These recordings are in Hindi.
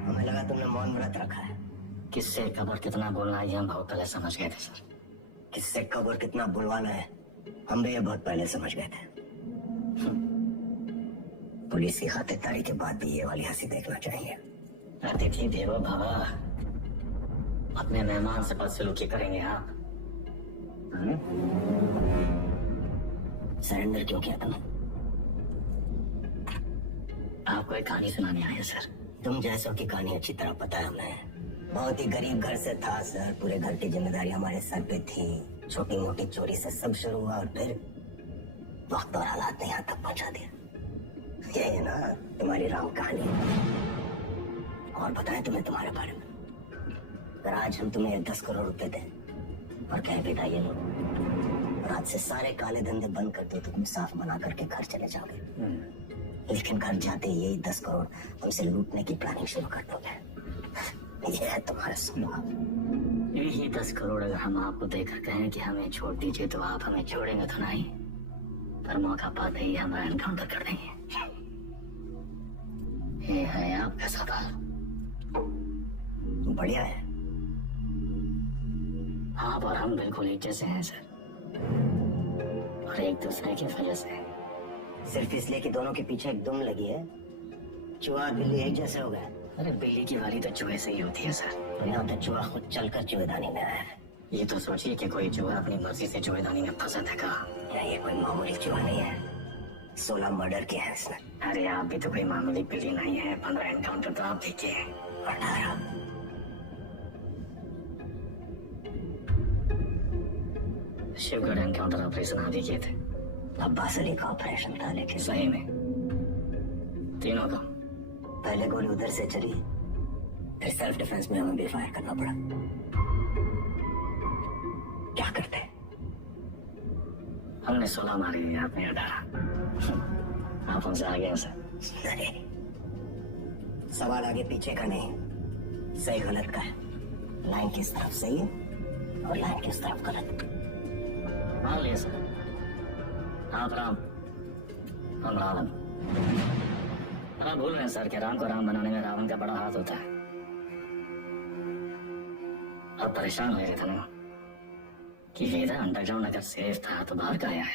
हमें लगा तुमने मौन व्रत रखा है। किससे कब और कितना बोलना है ये हम बहुत पहले समझ गए थे सर। किससे कब और कितना बुलवाना है हम भी ये बहुत पहले समझ गए थे। पुलिस की खातिरदारी के बाद भी ये वाली हंसी देखना चाहिए। अतिथि देवो भव, अपने मेहमान से बदसलूकी करेंगे आप? सरेंडर क्यों किया तुमने? आपको एक कहानी सुनाने आए सर। तुम जैसों की कहानी अच्छी तरह पता है हमें। बहुत ही गरीब घर से था सर, पूरे घर की जिम्मेदारी हमारे सर पे थी। छोटी मोटी चोरी से सब शुरू हुआ और फिर वक्त और हालात ने यहाँ तक पहुंचा दिया। ये है ना तुम्हारी राम कहानी। और बताएं तुम्हें तुम्हारे बारे में। अगर आज हम तुम्हें 10 करोड़ रुपए दें और कह बेटा ये लो, और आज से सारे काले धंधे बंद कर दो तो तुम साफ मना करके घर चले जाओगे। लेकिन घर जाते ही यही 10 करोड़ हमसे लूटने की प्लानिंग शुरू कर दोगे। ये है तुम्हारा स्वभाव। यही 10 करोड़ अगर हम आपको देकर कहें कि हमें छोड़ दीजिए तो आप हमें छोड़ेंगे तो नहीं, पर मौका पाते ही हमारा एनकाउंटर कर देंगे। ये है आपका स्वभाव। बढ़िया है। आप और हम बिल्कुल एक जैसे हैं सर, और एक दूसरे की वजह से। सिर्फ इसलिए कि दोनों के पीछे एक दुम लगी है, चूहा और बिल्ली एक जैसे हो गए। अरे बिल्ली की वाली तो चूहे से ही होती है सर। तो यहाँ तो चूहा खुद चलकर चूहेदानी में आया है। ये तो सोचिए कि कोई चूहा अपनी मर्जी से चूहेदानी में फंसा था का। या ये कोई मामूली चूहा नहीं है, 16 मर्डर किए हैं इसने। अरे आप भी तो कोई मामूली बिल्ली नहीं है। 15 एनकाउंटर तो आप देखिए। 18। शिवगढ़ एनकाउंटर ऑपरेशन आदि किए थे। अब्बास अली का ऑपरेशन था, लेकिन सही में तीनों का। पहले गोली उधर से चली, फिर सेल्फ डिफेंस में हमें भी फायर करना पड़ा। क्या करते? हमने 16 मारी, आपने 18। आप हमसे आगे हैं सर। अरे सवाल आगे पीछे का नहीं, सही गलत का है। लाइन किस तरफ सही है और लाइन किस तरफ गलत। मान लिया सर, आप राम हम रावण। आप भूल रहे हैं सर कि राम को राम बनाने में रावण का बड़ा हाथ होता है। अब परेशान हो रहे थे ना कि वेदा अंडरग्राउंड अगर सेफ था तो बाहर का आया है।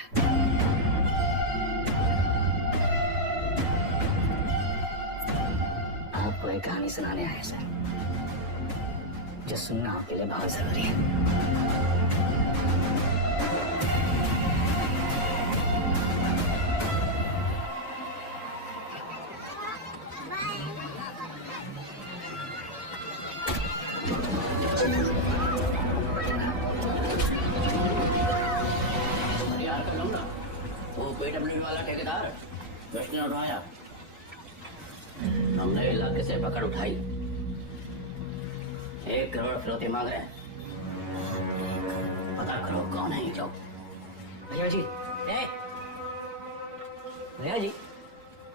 आपको एक कहानी सुनाने आए सर, जो सुनना आपके लिए बहुत जरूरी है। वो PWD वाला ठेकेदार प्रश्न उठाया, हमने इलाके से पकड़ उठाई। 1 करोड़ फिरौती मांग रहे हैं। पता करो कौन है ये लोग। भैया जी, भैया जी,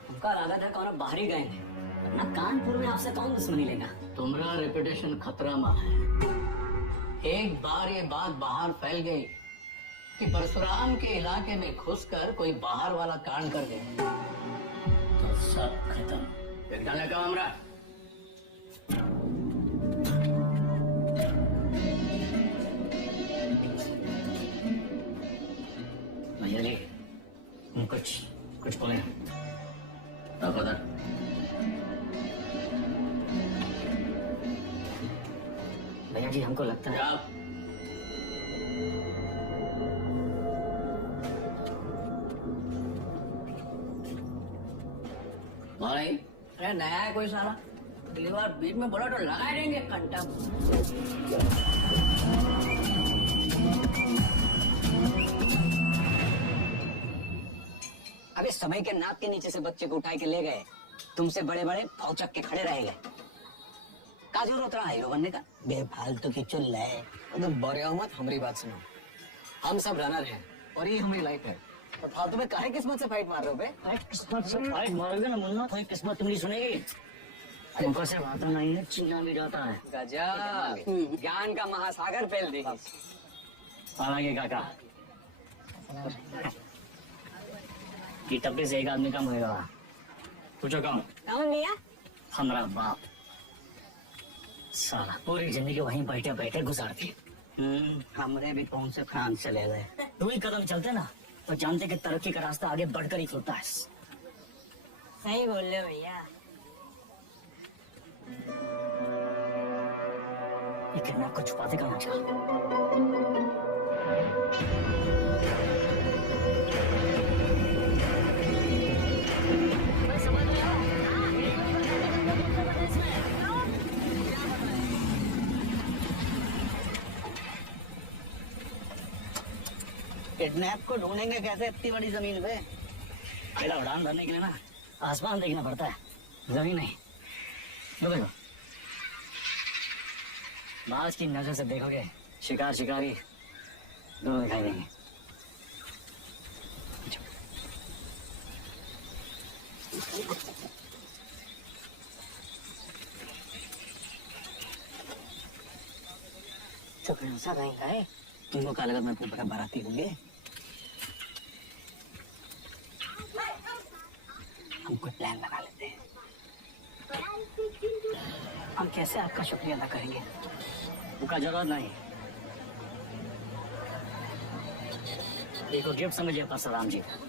हमका लागत है कौन बाहरी गए थे, वरना कानपुर में आपसे कौन दुश्मनी लेगा। तुम्हारा रेपुटेशन खतरा में है। एक बार ये बात बाहर फैल गई कि परशुराम के इलाके में घुसकर कोई बाहर वाला कांड कर गए तो सब खत्म। एक डाले का हमरा भैया जी, कुछ बोले। भैया जी, हमको लगता है भाई, अरे नया है कोई साला, अगली बार बीच में बोला तो लगा देंगे घंटा। अबे समय के नाप के नीचे से बच्चे को उठा के ले गए, तुमसे बड़े बड़े भौचक के खड़े रह गए। का जरूरत रहा हीरो बनने का? बेफालतू की चुल है। तुम बोरे हो मत, हमारी बात सुनो। हम सब रनर हैं और ये हमारी लाइफ है। तो फालतू में काहे किस्मत से फाइट मार रहे हो बे? किस्मत से फाइट मारोगे ना मुन्ना, कोई किस्मत तुम्हारी सुनेगी। तुमको सिर्फ आता नहीं है, चिन्ना भी जाता है। गजब, ज्ञान का महासागर फैल देगी। हालांकि काका कि टप्पे से एक आदमी कम होगा। पूछो कौन? कौन भैया? हमारा बाप। साला पूरी जिंदगी वहीं बैठे बैठे गुजार दी। हमरे भी कौन से फ्रांस चले गए। दो ही कदम चलते ना तो जानते कि तरक्की का रास्ता आगे बढ़कर ही खुलता है। सही बोल रहे हो भैया। ये किडनैप को छुपाते कहाँ चला? किडनैप को ढूंढेंगे कैसे इतनी बड़ी जमीन पे? पहला उड़ान भरने के लिए ना आसमान देखना पड़ता है, जमीन नहीं। लो देखो, बाज की नजर से देखोगे शिकार शिकारी दोनों दिखाई देंगे। तो ऐसा रहेगा है तुमको क्या लगा मैं बड़ा बाराती होंगे? हम कोई प्लान बना लेते हैं। हम कैसे आपका शुक्रिया अदा करेंगे? उनका जरूरत नहीं। देखो गिफ्ट समझिए परशुराम जी का।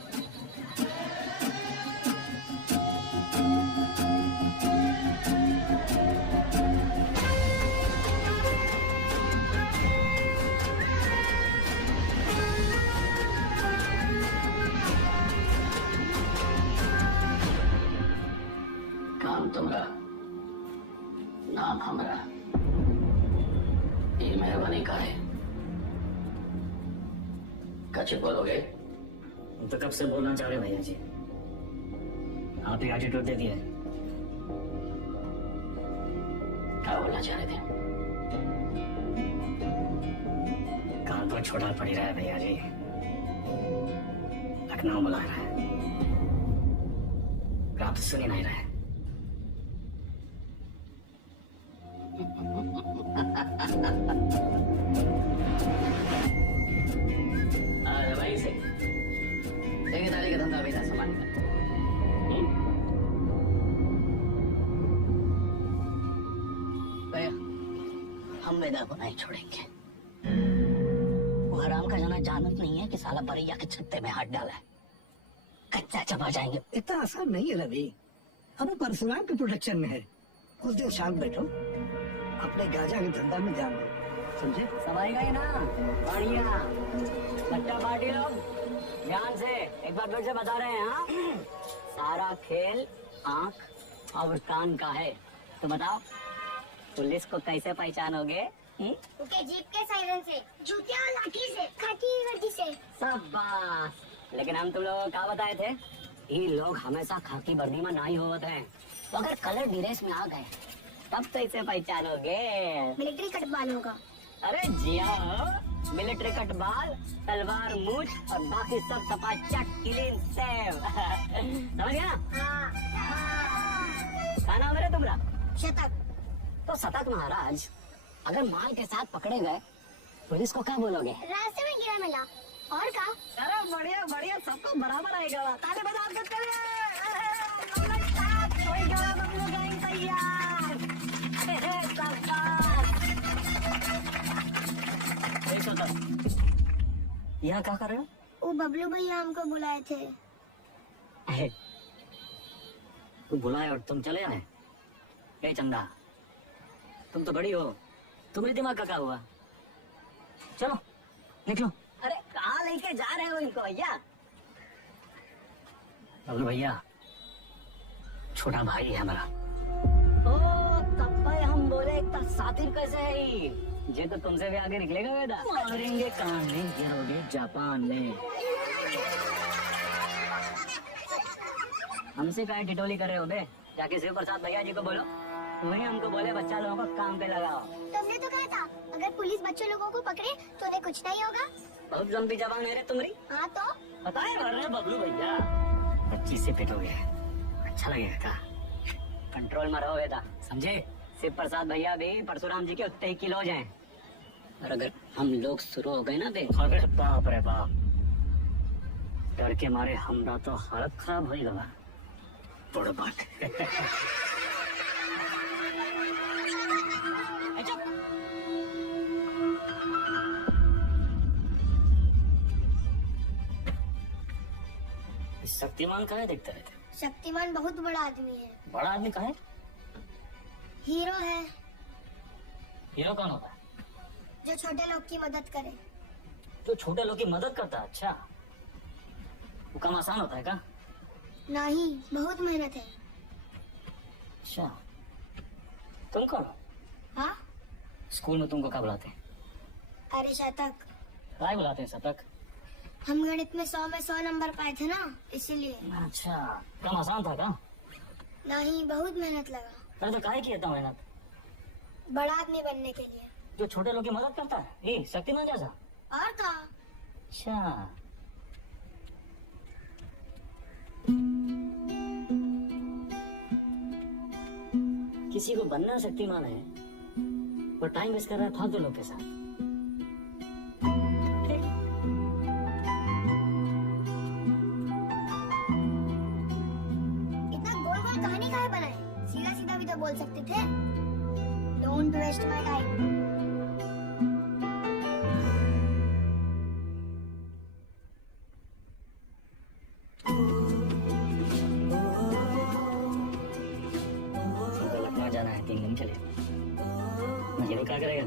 काम तुम्हारा, नाम हमारा। ये मेहरबानी का है। कच्चे बोलोगे? हम तो कब से बोलना चाह रहे भैया जी, आप ही एटीट्यूड दे दिए। क्या बोलना चाह रहे थे? कानपुर छोड़ा पड़ रहा है भैया जी, लखनऊ बुला रहा है, आप तो सुन ही नहीं रहे। अरे भाई से ठेकेदारी का धंधा भी था संभालने का। भैया हम वेदा को नहीं छोड़ेंगे। वो हराम का जाना जानत नहीं है कि साला बरैया के छत्ते में हाथ डाला है। कच्चा चबा जाएंगे। इतना आसान नहीं है रवि, हमें परशुराम के प्रोटेक्शन में है। कुछ देर शांत बैठो, अपने गांजा के धंधा में ध्यान दो, समझे? सवाई गई ना, बढ़िया। बच्चा पार्टी लोग ध्यान से एक बार फिर से बता रहे हैं। हाँ, सारा खेल आंख और कान का है। तो बताओ पुलिस को कैसे पहचानोगे? उनके जीप के सायरन से, जूतियां और लाठी से, खाकी गर्दी से। शाबाश। लेकिन हम तुम लोगों को क्या बताए थे? ये लोग हमेशा खाकी वर्दी में नहीं होते हैं, तो अगर कलर ड्रेस में आ गए तब तो इसे पहचानोगे। मिलिट्री कट वालों का। अरे जिया, मिलिट्री कट बाल, तलवार मूछ और बाकी सब चपाचक क्लीन सेव। समझ गया? क्या नाम है तुम्हारा? शतक। तो शतक महाराज, अगर माल के साथ पकड़े गए पुलिस को क्या बोलोगे? रास्ते में गिरा मिला। और का? अरे बढ़िया बढ़िया, सबको बराबर आएगा। ताली बजा के चलिए। यहाँ क्या कर रहे हो? वो बबलू भैया हमको बुलाए थे। तू बुलाए और तुम चले आए? ए चंदा, तुम तो बड़ी हो, तुम्हारे दिमाग का क्या हुआ? चलो निकलो। अरे कहाँ लेके जा रहे हो इनको भैया? बबलू भैया छोटा भाई है हमारा। ओ तब भाई हम बोले इतना सातिर कैसे है? ये तो तुमसे भी आगे निकलेगा बेटा। मारेंगे कान में, गिरोगे जापान में। हमसे क्या टिटोली कर रहे हो बे? जाके शिव प्रसाद भैया जी को बोलो वही हमको बोले बच्चा लोगों को काम पे लगाओ। तुमने तो कहा था अगर पुलिस बच्चों लोगों को पकड़े तो उन्हें कुछ नहीं होगा। बहुत लंबी जबान है रे तुम्हारी। हाँ तो पता है मर रहे बबलू भैया 25 से पिटोगे, अच्छा लगेगा का? कंट्रोल में रहोगे था, समझे? शिव प्रसाद भैया भी परशुराम जी के उतने ही किलोज हैं। और अगर हम लोग शुरू हो गए ना बे, अरे बाप रे बाप, डर के मारे हमरा तो हालत खराब हो गया। बड़ बात शक्तिमान कहाँ दिखता रहता? शक्तिमान बहुत बड़ा आदमी है। बड़ा आदमी कहाँ है? हीरो है हीरो कौन होता है? जो छोटे लोग की मदद करे। जो छोटे लोग की मदद करता है। अच्छा, वो काम आसान होता है क्या? नहीं, बहुत मेहनत है। अच्छा, तुम कौन हो? हाँ? स्कूल में तुमको क्या बुलाते हैं? अरे शतक। क्या बुलाते हैं शतक? हम गणित में 100 में 100 नंबर पाए थे ना, इसीलिए। अच्छा, काम आसान था क्या? नहीं, बहुत मेहनत लगा। अरे तो काहे किया था मेहनत? बड़ा आदमी बनने के लिए। जो छोटे लोग की मदद करता है, ये शक्तिमान जैसा? और था। अच्छा, किसी को बनना शक्तिमान है और टाइम वेस्ट कर रहा है फालतू लोग के साथ। ठीक। इतना गोल गोल कहानी काहे बनाए? सीधा सीधा भी तो बोल सकते थे। Don't waste my time. Lucknow जाना है 3 दिन के लिए। ये क्या करेगा?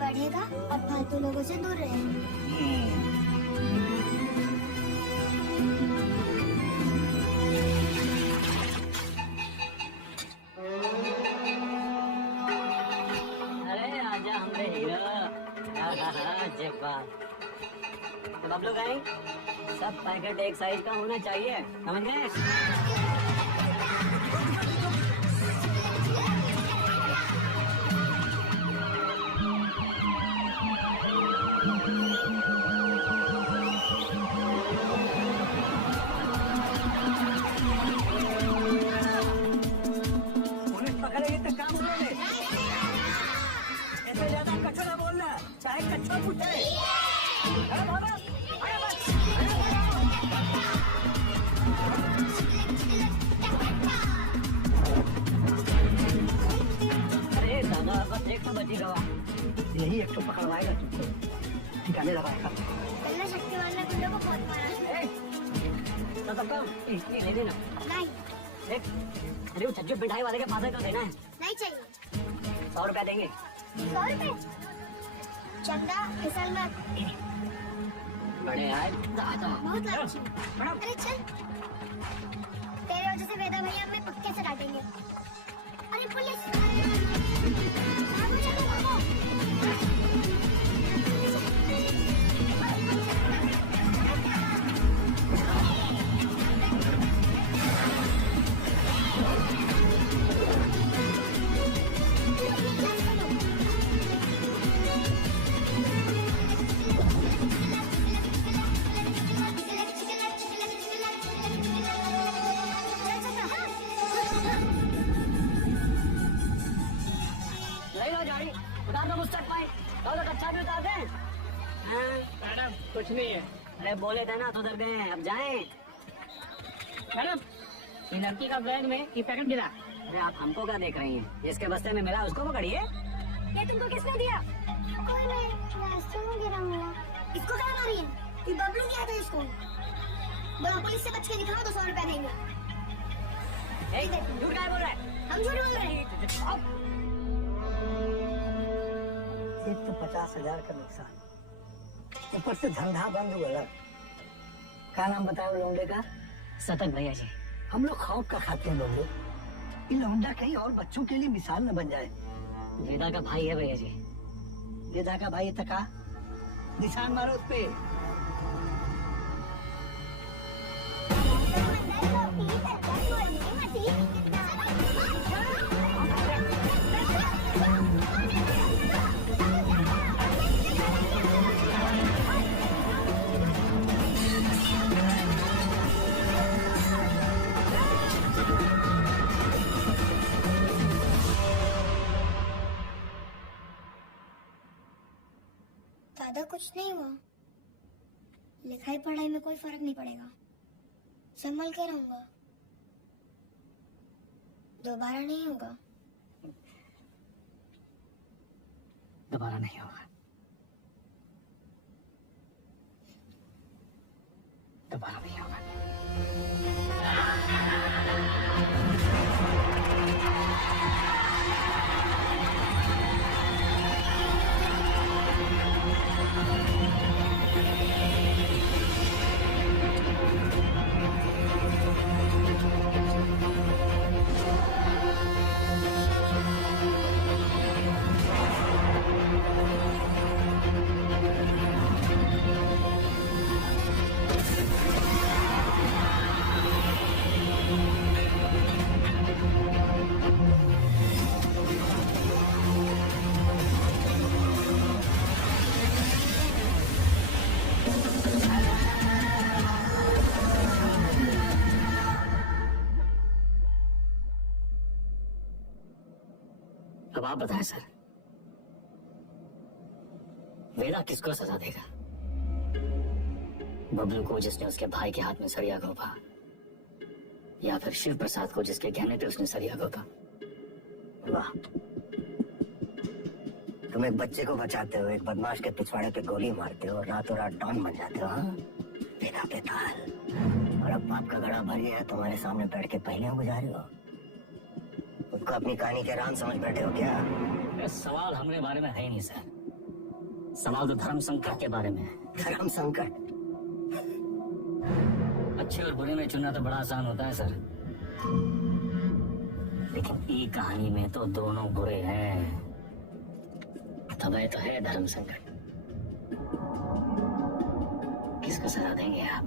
पढ़ेगा और फालतू लोगों से दूर रहेगा। अरे आजा हमरे हीरो। जय बात। तो बबलू गए, सब पैकेट एक साइज का होना चाहिए, समझ गए? पुलिस पकड़ेगी तो काम उन्होंने। ऐसे ज्यादा कच्चा ना बोलना, चाहे कच्चा पूछे। अरे बाबा, अरे बस। अरे दादा बस एक तो बची गवा। यही एक तो पकड़वाएगा तुमको, ठिकाने लगाएगा। पहले शक्तिमान ने गुंडों को बहुत मारा। तो तब तो इसकी ले लेना। नहीं, देख, अरे वो छज्जू पिटाई वाले के पास है तो देना है। नहीं चाहिए। 100 रुपया देंगे। 100 रुपए? चंदा फिसल मत। बड़े यार दादा। बहुत लालची। अरे चल। तेरे वजह से वेदा भैया हमें पक्के से डांटेंगे। अरे पुलिस! भागो, चलो, भागो। ले लो गाड़ी, उतार दो मुझसे पाए। चलो कच्चा भी उतार दें। हाँ, मैडम कुछ नहीं है। अरे बोले थे ना सुधर गए, अब जाएं। मैडम ये लड़की का बैग में ये पैकेट गिरा। अरे आप हमको क्या देख रही हैं? जिसके बस्ते में मिला उसको पकड़िए। ये तुमको किसने दिया? कोई नहीं, रास्ते में गिरा हुआ। इसको क्या मारी है? ये बबलू क्या था इसको? बोलो पुलिस से बच के दिखाओ तो 100 रुपए देंगे। ए, झूठ काहे बोल रहा है? हम झूठ बोल रहे हैं। एक तो 50,000 का नुकसान, ऊपर से धंधा बंद हुआ। क्या नाम बताओ लौंडे का? शतक भैया जी। हम लोग खौफ का खाते हैं लौंडे। ये लौंडा कहीं और बच्चों के लिए मिसाल न बन जाए। वेदा का भाई है भैया जी। वेदा का भाई तका निशान मारो उस पे। अंदर तो पीठ है, ज्यादा कुछ नहीं हुआ, लिखाई पढ़ाई में कोई फर्क नहीं पड़ेगा, संभल के रहूंगा, दोबारा नहीं होगा। दोबारा नहीं होगा, दोबारा नहीं होगा। अब आप बताएं सर, वेदा किसको सजा देगा? बबलू को जिसने उसके भाई के हाथ में सरिया घोंपा, या फिर शिव प्रसाद को जिसके कहने पे उसने सरिया घोंपा? वाह, तुम एक बच्चे को बचाते हो, एक बदमाश के पिछवाड़े पे गोली मारते हो, रातों रात डॉन बन जाते हो। हाँ, बेटा के ताल, और अब बाप का गड़ा भर गया, तुम्हारे सामने बैठ के पहले गुजारे हो। उसको अपनी कहानी के राम समझ बैठे हो क्या? ये सवाल हमारे बारे में है ही नहीं सर, सवाल तो धर्म संकट के बारे में है। धर्म संकट? अच्छे और बुरे में चुनना तो बड़ा आसान होता है सर, लेकिन ये कहानी में तो दोनों बुरे हैं, तभी तो है धर्म संकट। किसको सजा देंगे आप?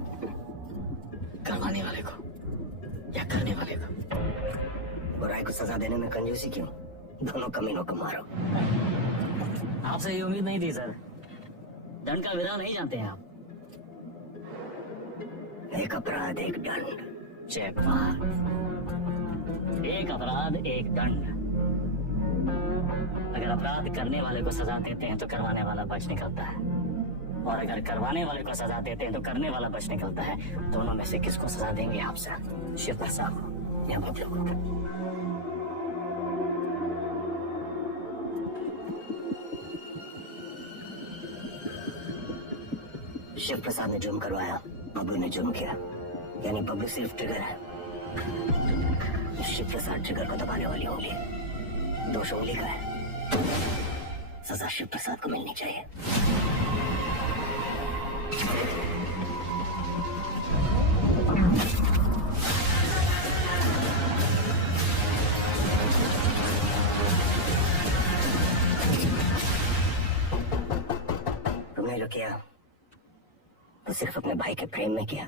करवाने वाले को या करने वाले को? बुराई को सजा देने में कंजूसी क्यों? दोनों कमीनों को मारो। आपसे ये उम्मीद नहीं थी सर, दंड का विधान नहीं जानते हैं आप। एक अपराध एक दंड। चेकमार। एक अपराध एक दंड। अगर अपराध करने वाले को सजा देते हैं तो करवाने वाला बच निकलता है, और अगर करवाने वाले को सजा देते हैं तो करने वाला बच निकलता है। दोनों में से किसको सजा देंगे आप सर? शिव प्रसाद को या बबलू को? शिव प्रसाद ने जुर्म करवाया, बबलू ने जुर्म किया, यानी बबलू सिर्फ ट्रिगर है। शिव प्रसाद ट्रिगर को दबाने वाली उंगली, दोष उंगली का है। सजा शिव प्रसाद को मिलनी चाहिए। तुमने जो किया तो सिर्फ अपने भाई के प्रेम में किया,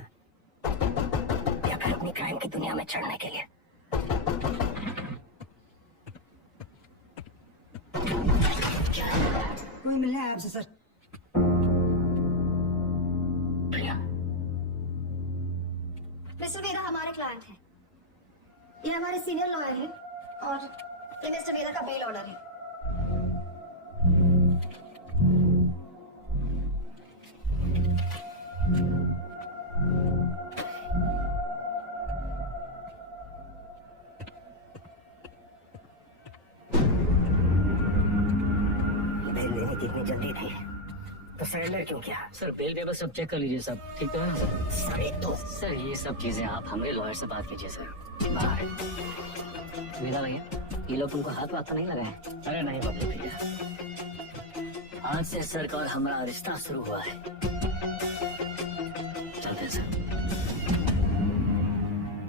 या फिर अपनी क्राइम की दुनिया में चढ़ने के लिए? कोई मिलने आया आपसे सर? प्रिया, मिस्टर वेदा हमारे क्लाइंट हैं, ये हमारे सीनियर लॉयर हैं, और ये मिस्टर वेदा का बेल ऑर्डर है। इतनी जल्दी थी तो सरेंडर क्यों किया? सर बेल पेपर सब चेक कर लीजिए, सब ठीक तो है ना सर? सर एक तो सर ये सब चीजें आप हमारे लॉयर से बात कीजिए सर। वेदा भैया, ये लोग तुमको हाथ वाथ तो नहीं लगाए? अरे नहीं बबलू भैया, आज से सर का और हमारा रिश्ता शुरू हुआ है। चलते हैं सर।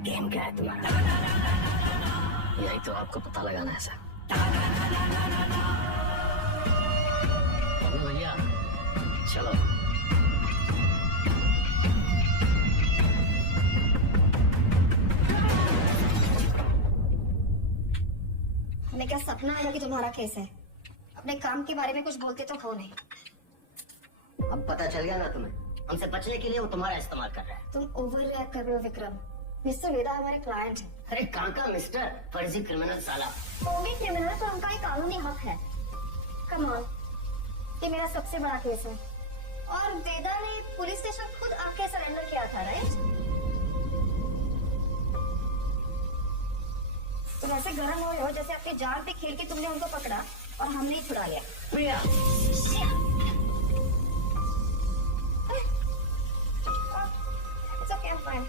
गेम क्या है तुम्हारा? यही तो आपको पता लगाना है सर। भैया चलो। हमें क्या सपना आया कि तुम्हारा केस है? अपने काम के बारे में कुछ बोलते तो हो नहीं। अब पता चल गया ना तुम्हें, हमसे बचने के लिए वो तुम्हारा इस्तेमाल कर रहा है। तुम ओवर रिएक्ट कर रहे हो विक्रम। मिस्टर वेदा हमारे क्लाइंट है। अरे काका मिस्टर, फर्जी क्रिमिनल साला। वो भी क्रिमिनल तो उनका एक कानूनी हक है। कम ऑन, ये मेरा सबसे बड़ा केस है। और वेदा ने पुलिस स्टेशन खुद आके सरेंडर किया था, राइट? तुम ऐसे गर्म हो रहे हो जैसे आपके जान पे खेल के तुमने उनको पकड़ा और हमने ही छुड़ा लिया। प्रिया, It's okay, I'm fine.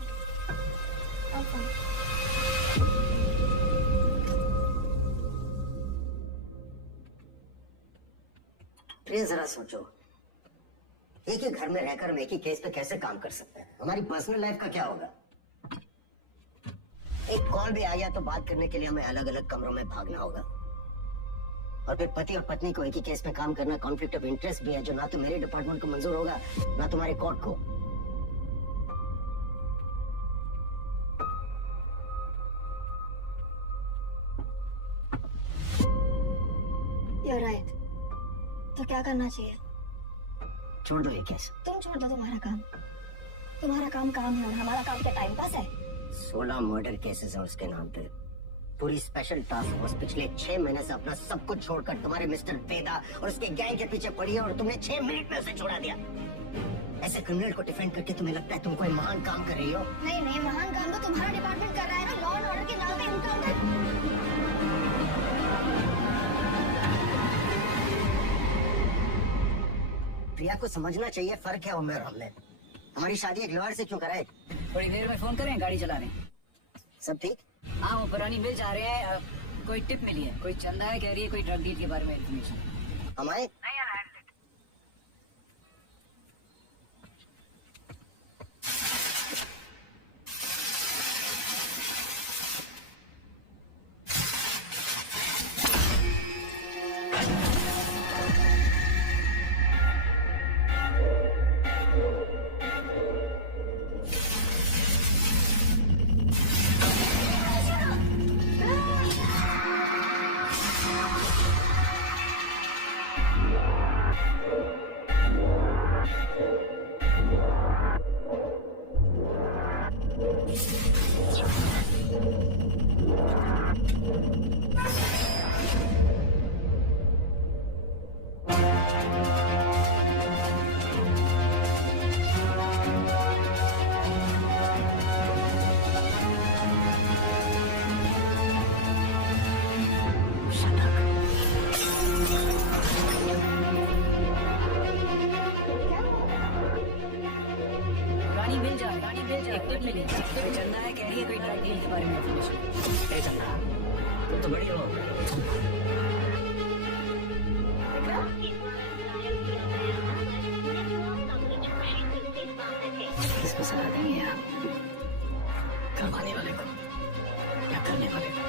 I'm fine. प्रिया जरा सोचो, एक ही घर में रहकर हम एक ही केस पे कैसे काम कर सकते हैं? हमारी पर्सनल लाइफ का क्या होगा? एक कॉल भी आ गया तो बात करने के लिए हमें अलग अलग कमरों में भागना होगा। और फिर पति और पत्नी को एक ही केस में काम करना कॉन्फ्लिक्ट ऑफ इंटरेस्ट भी है, जो ना तो मेरे डिपार्टमेंट को मंजूर होगा ना तुम्हारे कोर्ट को। You're right. तो क्या करना चाहिए? छोड़ दो ये केस। तुम छोड़ दो तुम्हारा काम। तुम्हारा काम काम है और हमारा काम क्या टाइम पास है? 16 मर्डर केसेस हैं उसके नाम पे। पूरी स्पेशल टास्क फोर्स पिछले 6 महीने से अपना सब कुछ छोड़कर तुम्हारे मिस्टर वेदा और उसके गैंग के पीछे पड़ी है और तुमने 6 मिनट में उसे छोड़ा दिया। ऐसे क्रिमिनल को डिफेंड करके तुम्हें लगता है तुम कोई महान काम कर रही हो? नहीं नहीं, महान काम तो तुम्हारा डिपार्टमेंट कर रहा है ना, लॉ एंड ऑर्डर के नाम पे इनकाउंटर। प्रिया को समझना चाहिए फर्क है उम्र और हमने। हमारी शादी एक लॉयर से क्यों कराए? थोड़ी देर में फोन करें, गाड़ी चला रहे हैं। सब ठीक? हाँ, वो पुरानी मिल जा रहे हैं। कोई टिप मिली है, कोई चंदा है कह रही है, कोई ड्रग डील के बारे में इन्फॉर्मेशन। हमारे एक टिप मिली, कोई चंदा है कह रही है, कोई ड्रग डील के बारे में इन्फॉर्मेशन। ए चंदा, तो बड़ी हो। किसको सलाह देंगे आप? करवाने वाले को या करने वाले को?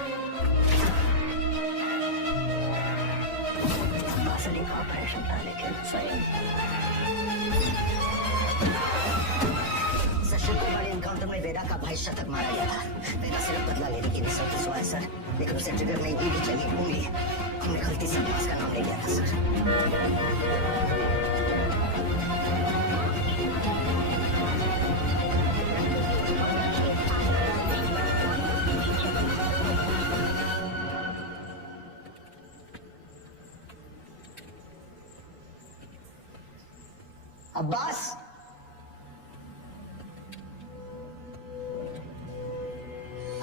असली ऑपरेशन था लेकिन सही। शुक्र बड़े एनकाउंटर में वेदा का भाई शतक मारा गया था। वेदा सिर्फ बदला लेने की निस्संदेह हुआ है सर, लेकिन उसे ट्रिगर नहीं दी भी चली होंगी। हमने गलती से उसका नाम ले लिया था सर। अब्बास,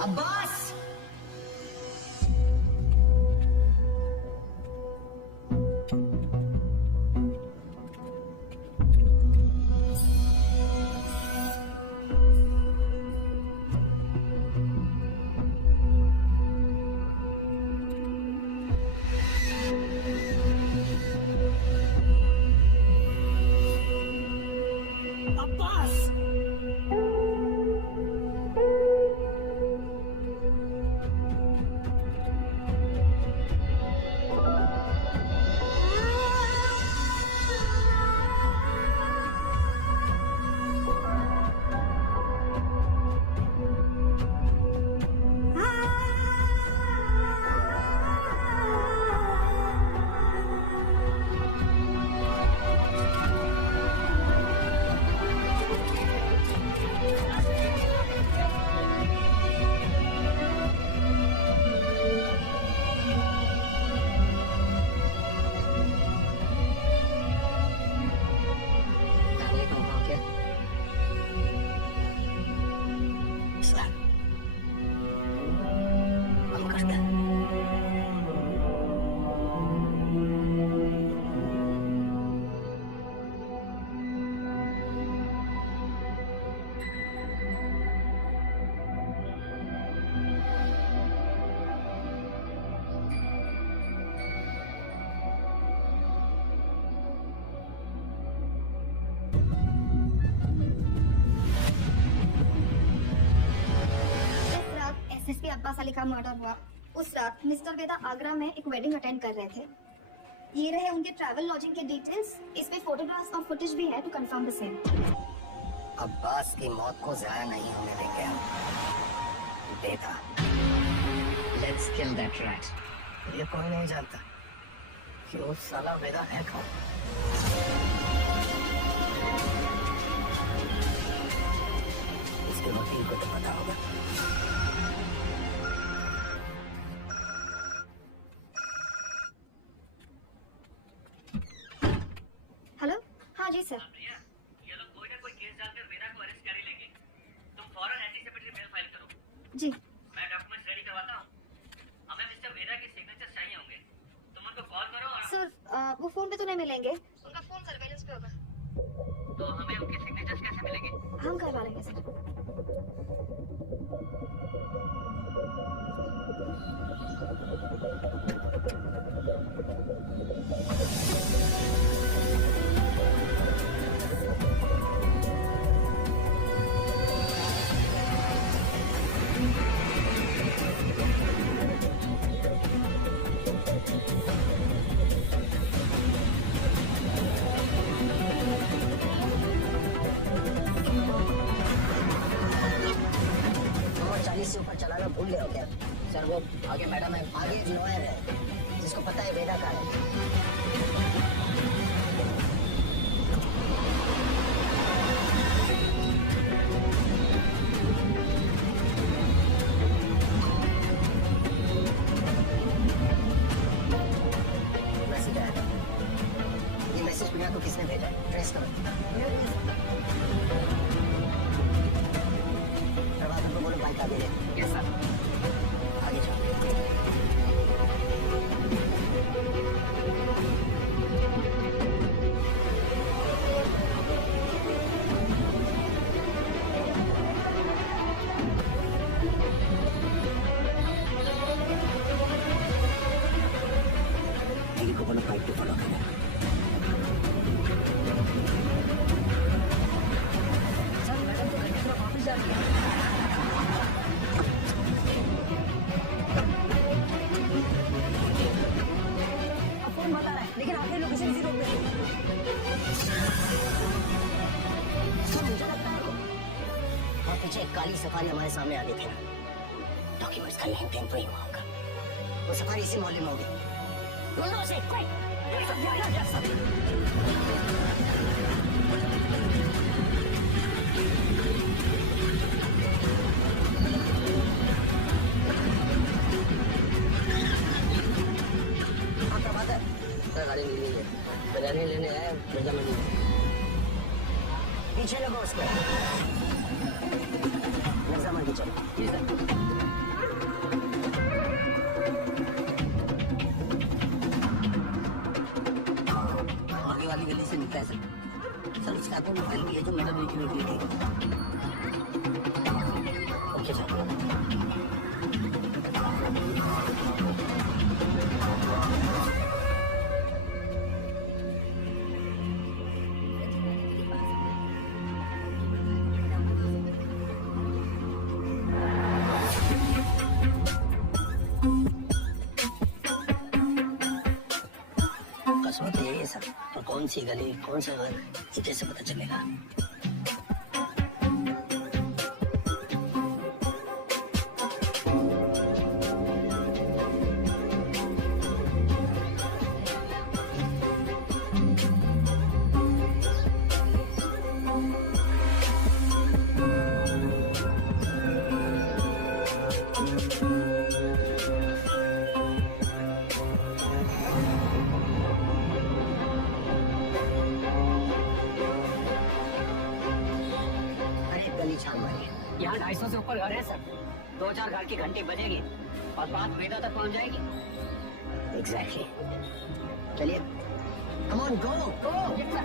अब्बास, एसएसपी अब्बास अली का मर्डर हुआ उस रात मिस्टर वेदा आगरा में एक वेडिंग अटेंड कर रहे थे। ये रहे उनके ट्रैवल लॉजिंग के डिटेल्स। इसमें फोटोग्राफ्स और फुटेज भी है to confirm the same. Abbas की मौत को जाया नहीं होने देंगे हम। Veda, let's kill that rat. ये कोई नहीं जानता कि वो साला वेदा है कौन। इसके वकील को तो पता होगा। हेलो, हाँ जी सर। ये लोग कोई ना कोई केस डालकर वेदा को अरेस्ट कर ही लेंगे। तुम फौरन एंटीसिपेटरी मेल फाइल करो। जी मैं डॉक्यूमेंट्स रेडी करवाता हूँ। हमें मिस्टर वेदा के सिग्नेचर चाहिए होंगे। तुम उनको कॉल करो और सर, वो फोन पे तो नहीं मिलेंगे, उनका फोन सर्वेलेंस पे होगा। तो हमें उनके सिग्नेचर्स कैसे मिलेंगे? हम करवा लेंगे सर। नंबर 40 से ऊपर चलाना भूल गए हो क्या? सर वो आगे मैडम है। आगे एक लॉयर है जिसको पता है वेदा का है। मैसेज आया। ये मैसेज प्रिया को किसने भेजा? ट्रेस करो। प्रभाकर को बोलो बाइक आगे ले। Yes sir. आगे चलो। दीदी को बोलो बाइक को फॉलो करें। सर मैडम तो घर की तरफ वापस जा रही है। अब फोन बता रहा है लेकिन आगे लोकेशन 0 पे है। सर मुझे लगता है वहाँ पीछे एक काली सफारी हमारे सामने आ गई थी ना। डॉक्यूमेंट्स का लेन देन वही वहाँ का। वो सफारी इसी मोहल्ले में होगी। बोल दो उसे, कोई हाँ प्रभाकर, सर गाड़ी मिली है। बिरयानी लेने आए मिर्जा मंडी में। पीछे लगो उसके। मिर्जा मंडी चलो। जी सर। आगे वाली गली से निकला है सर। सर उसका तो मोबाइल भी है जो मैंने देखी हुई थी। ओके चलो। कसम तो यही है सर, तो कौन सी गली कौन सा घर ये कैसे पता चलेगा? अरे गली छान मारी। यहाँ 250 से ऊपर घर है सर। 2-4 घर की घंटी बजेगी और बात वेदा तक पहुँच जाएगी। एग्जैक्टली। चलिए, come on go go. Yes sir.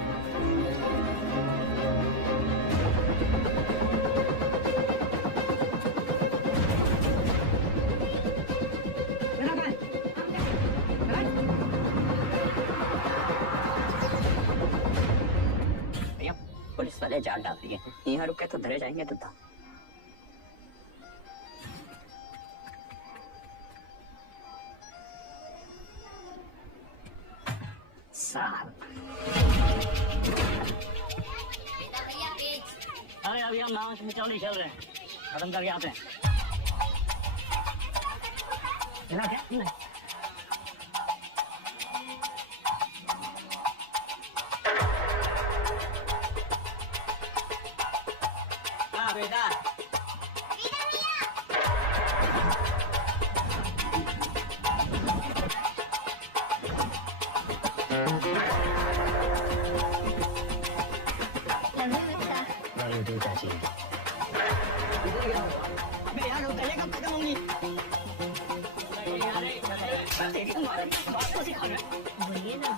भैया पुलिस वाले जान डाल दिए। यहाँ रुके तो धरे जाएंगे तो था। साल। अरे अभी हम नाच में चौली खेल रहे हैं, खत्म करके आते हैं। चला क्या? हाँ बेटा। चाची अबे यार वो पहले कब खत्म होंगी? बोलिए ना।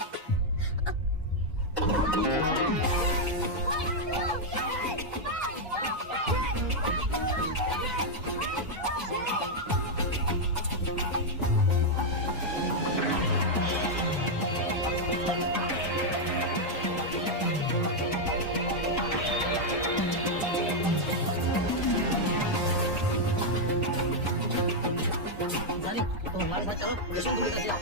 तुम हमारे साथ चलो, यशवंत तुम्हें तरफ जाओ।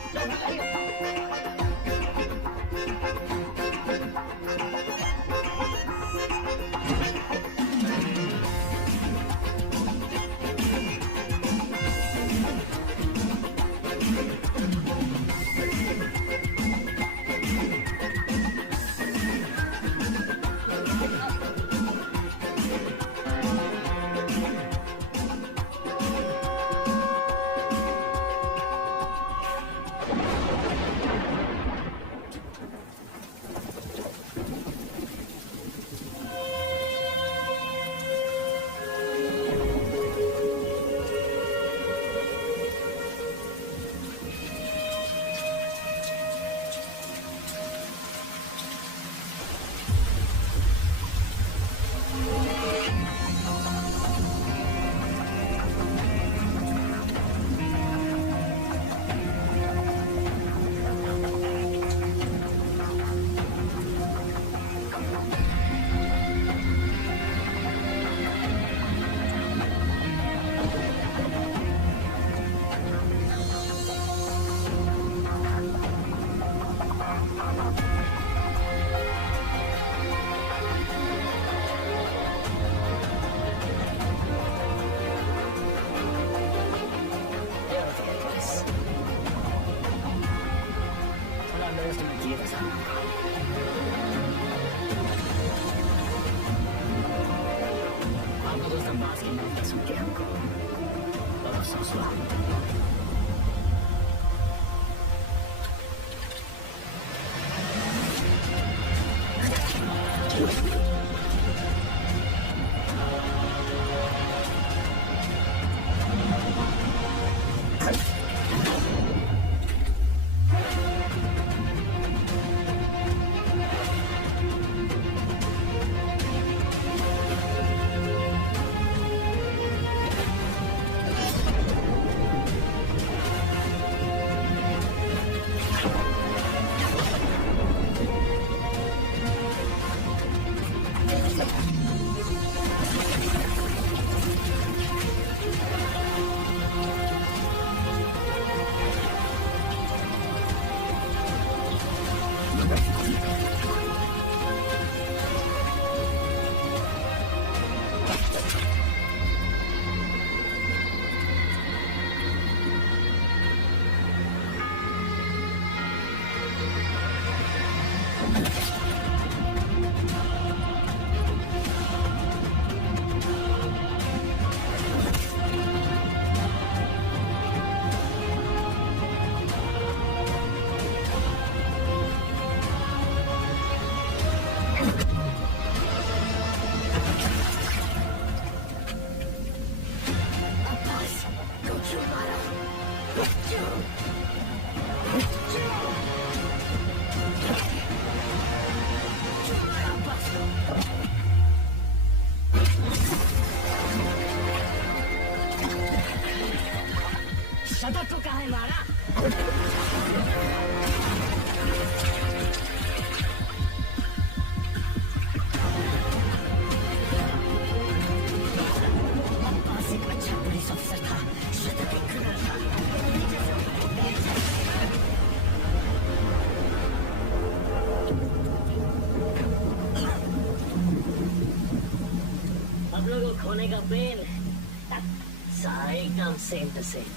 आपका दोस्त अब्बास की बात सुन के हमको बहुत अफसोस हुआ। पेन सारे एकदम सेम टू सेम।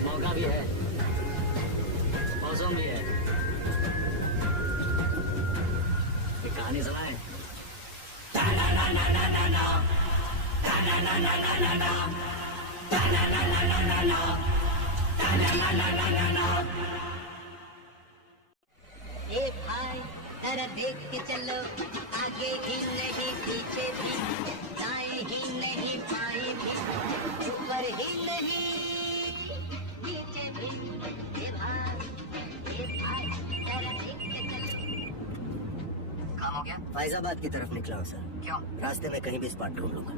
मौका भी है, मौसम भी है। एक कहानी सुनाए। ए भाई जरा देख के चलो, आगे ही नहीं पीछे भी, दाएं ही नहीं बाएं भी, ऊपर ही नहीं नीचे भी। ए भाई जरा देख के चलो। काम हो गया? फैजाबाद की तरफ निकला हूँ सर। क्यों? रास्ते में कहीं भी स्पॉट ढूंढ लूंगा।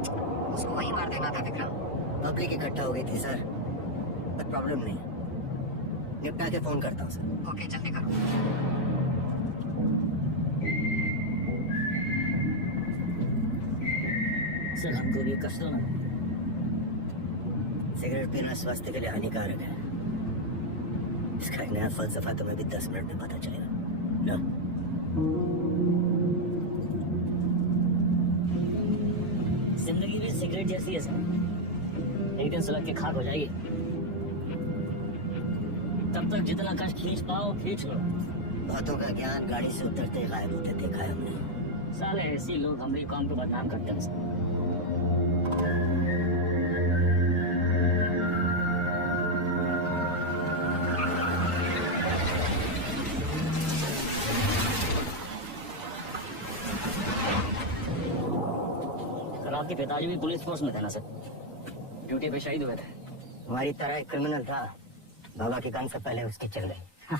उसको वहीं मार देना था विक्रम। पब्लिक इकट्ठा हो गई थी सर, पर प्रॉब्लम नहीं, निपटा के फोन करता हूँ सर। ओके जल्दी करो। सर हमको भी कष्ट हो ना। सिगरेट पीना स्वास्थ्य के लिए हानिकारक है। इसका एक नया फलसफा तुम्हें भी 10 मिनट में पता चलेगा ना। जिंदगी भी सिगरेट जैसी है सर, एक दिन सुलग के खाक हो जाएगी। तब तक जितना कष्ट खींच पाओ खींच लो। बातों का ज्ञान गाड़ी से उतरते ही गायब होते देखा है हमने। साले ऐसे लोग हमारी कौम को बदनाम करते हैं सर। सर आपके पिताजी भी पुलिस फोर्स में थे ना सर? ड्यूटी पे शहीद हुए थे। हमारी तरह एक क्रिमिनल था, बाबा के कान से पहले उसकी चल गई।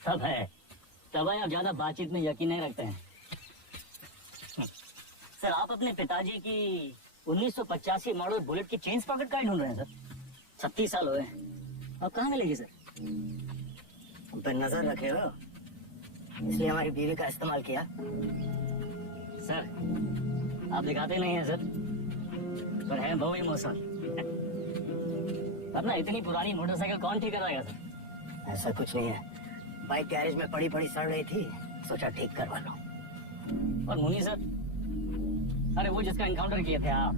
सब है, तब आप ज्यादा बातचीत में यकीन नहीं रखते हैं। सर आप अपने पिताजी की 1985 मॉडल बुलेट की चेन पॉकेट का ढूंढ रहे हैं सर? 36 साल हुए, अब कहाँ मिलेगी सर? हम पर नजर रखे हो, इसलिए हमारी बीवी का इस्तेमाल किया। सर आप दिखाते नहीं हैं सर, पर है बहुत इमोशनल। अपना इतनी पुरानी मोटरसाइकिल कौन ठीक कराएगा सर? ऐसा कुछ नहीं है, बाइक गैरेज में पड़ी पड़ी सड़ रही थी, सोचा ठीक करवा लो। और मुनी सर, अरे वो जिसका एनकाउंटर किए थे आप,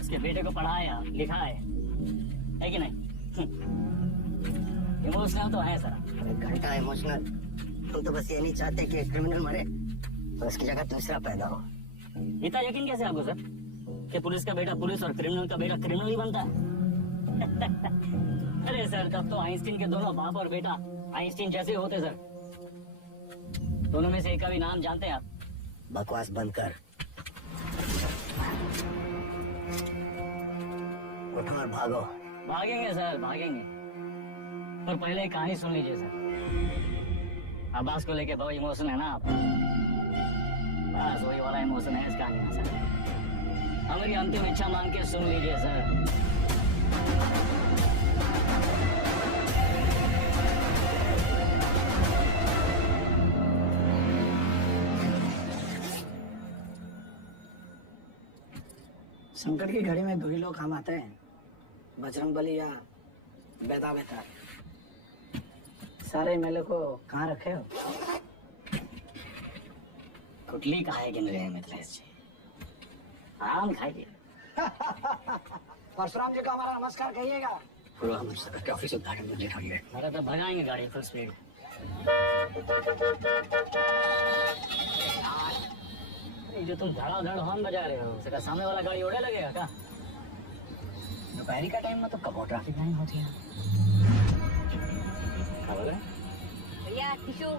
उसके बेटे को पढ़ाया लिखाया है कि नहीं? इमोशनल तो है सर। एक घंटा इमोशनल, तुम तो बस ये नहीं चाहते कि एक क्रिमिनल मरे तो उसकी जगह दूसरा पैदा हो। इतना यकीन कैसे आपको सर कि पुलिस का बेटा पुलिस और क्रिमिनल का बेटा क्रिमिनल ही बनता है? अरे सर तब तो आइंस्टीन के दोनों बाप और बेटा आइंस्टीन जैसे होते सर। दोनों में से एक का भी नाम जानते हैं आप? बकवास बंद कर, उठो और भागो। भागेंगे सर भागेंगे, पर पहले एक कहानी सुन लीजिए सर। अब्बास को लेके बहुत इमोशन है ना आप? बस वही वाला इमोशन है इस कहानी में सर। हमारी अंतिम इच्छा मान के सुन लीजिए सर। संकट की घड़ी में दो ही लोग काम आते हैं, बजरंगबली या बेदा बेता। सारे मेले को कहाँ रखे हो? कुटली कहा गिन रहे हैं मिथिलेश जी, आराम खाइए। परशुराम जी का हमारा नमस्कार कहिएगा। पूरा हम सबके ऑफिस उद्घाटन में लेकर गए। अरे तो भगाएंगे गाड़ी फुल स्पीड। जो तुम धड़ाधड़ हॉर्न बजा रहे हो, उसका सामने वाला गाड़ी उड़े लगेगा क्या? दोपहरी का टाइम में तो कब ट्रैफिक लाइन होती है। खबर है? भैया टिशू।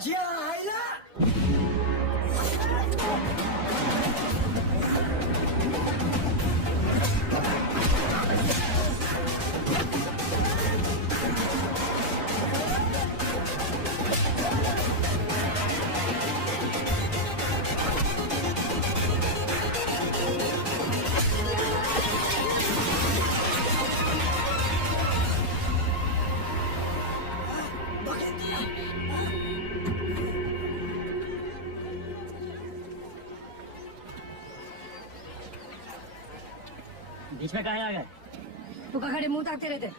माझ्या आईला बीच में कहाँ आ गए? तू का खड़े मुंह ताकते रहते।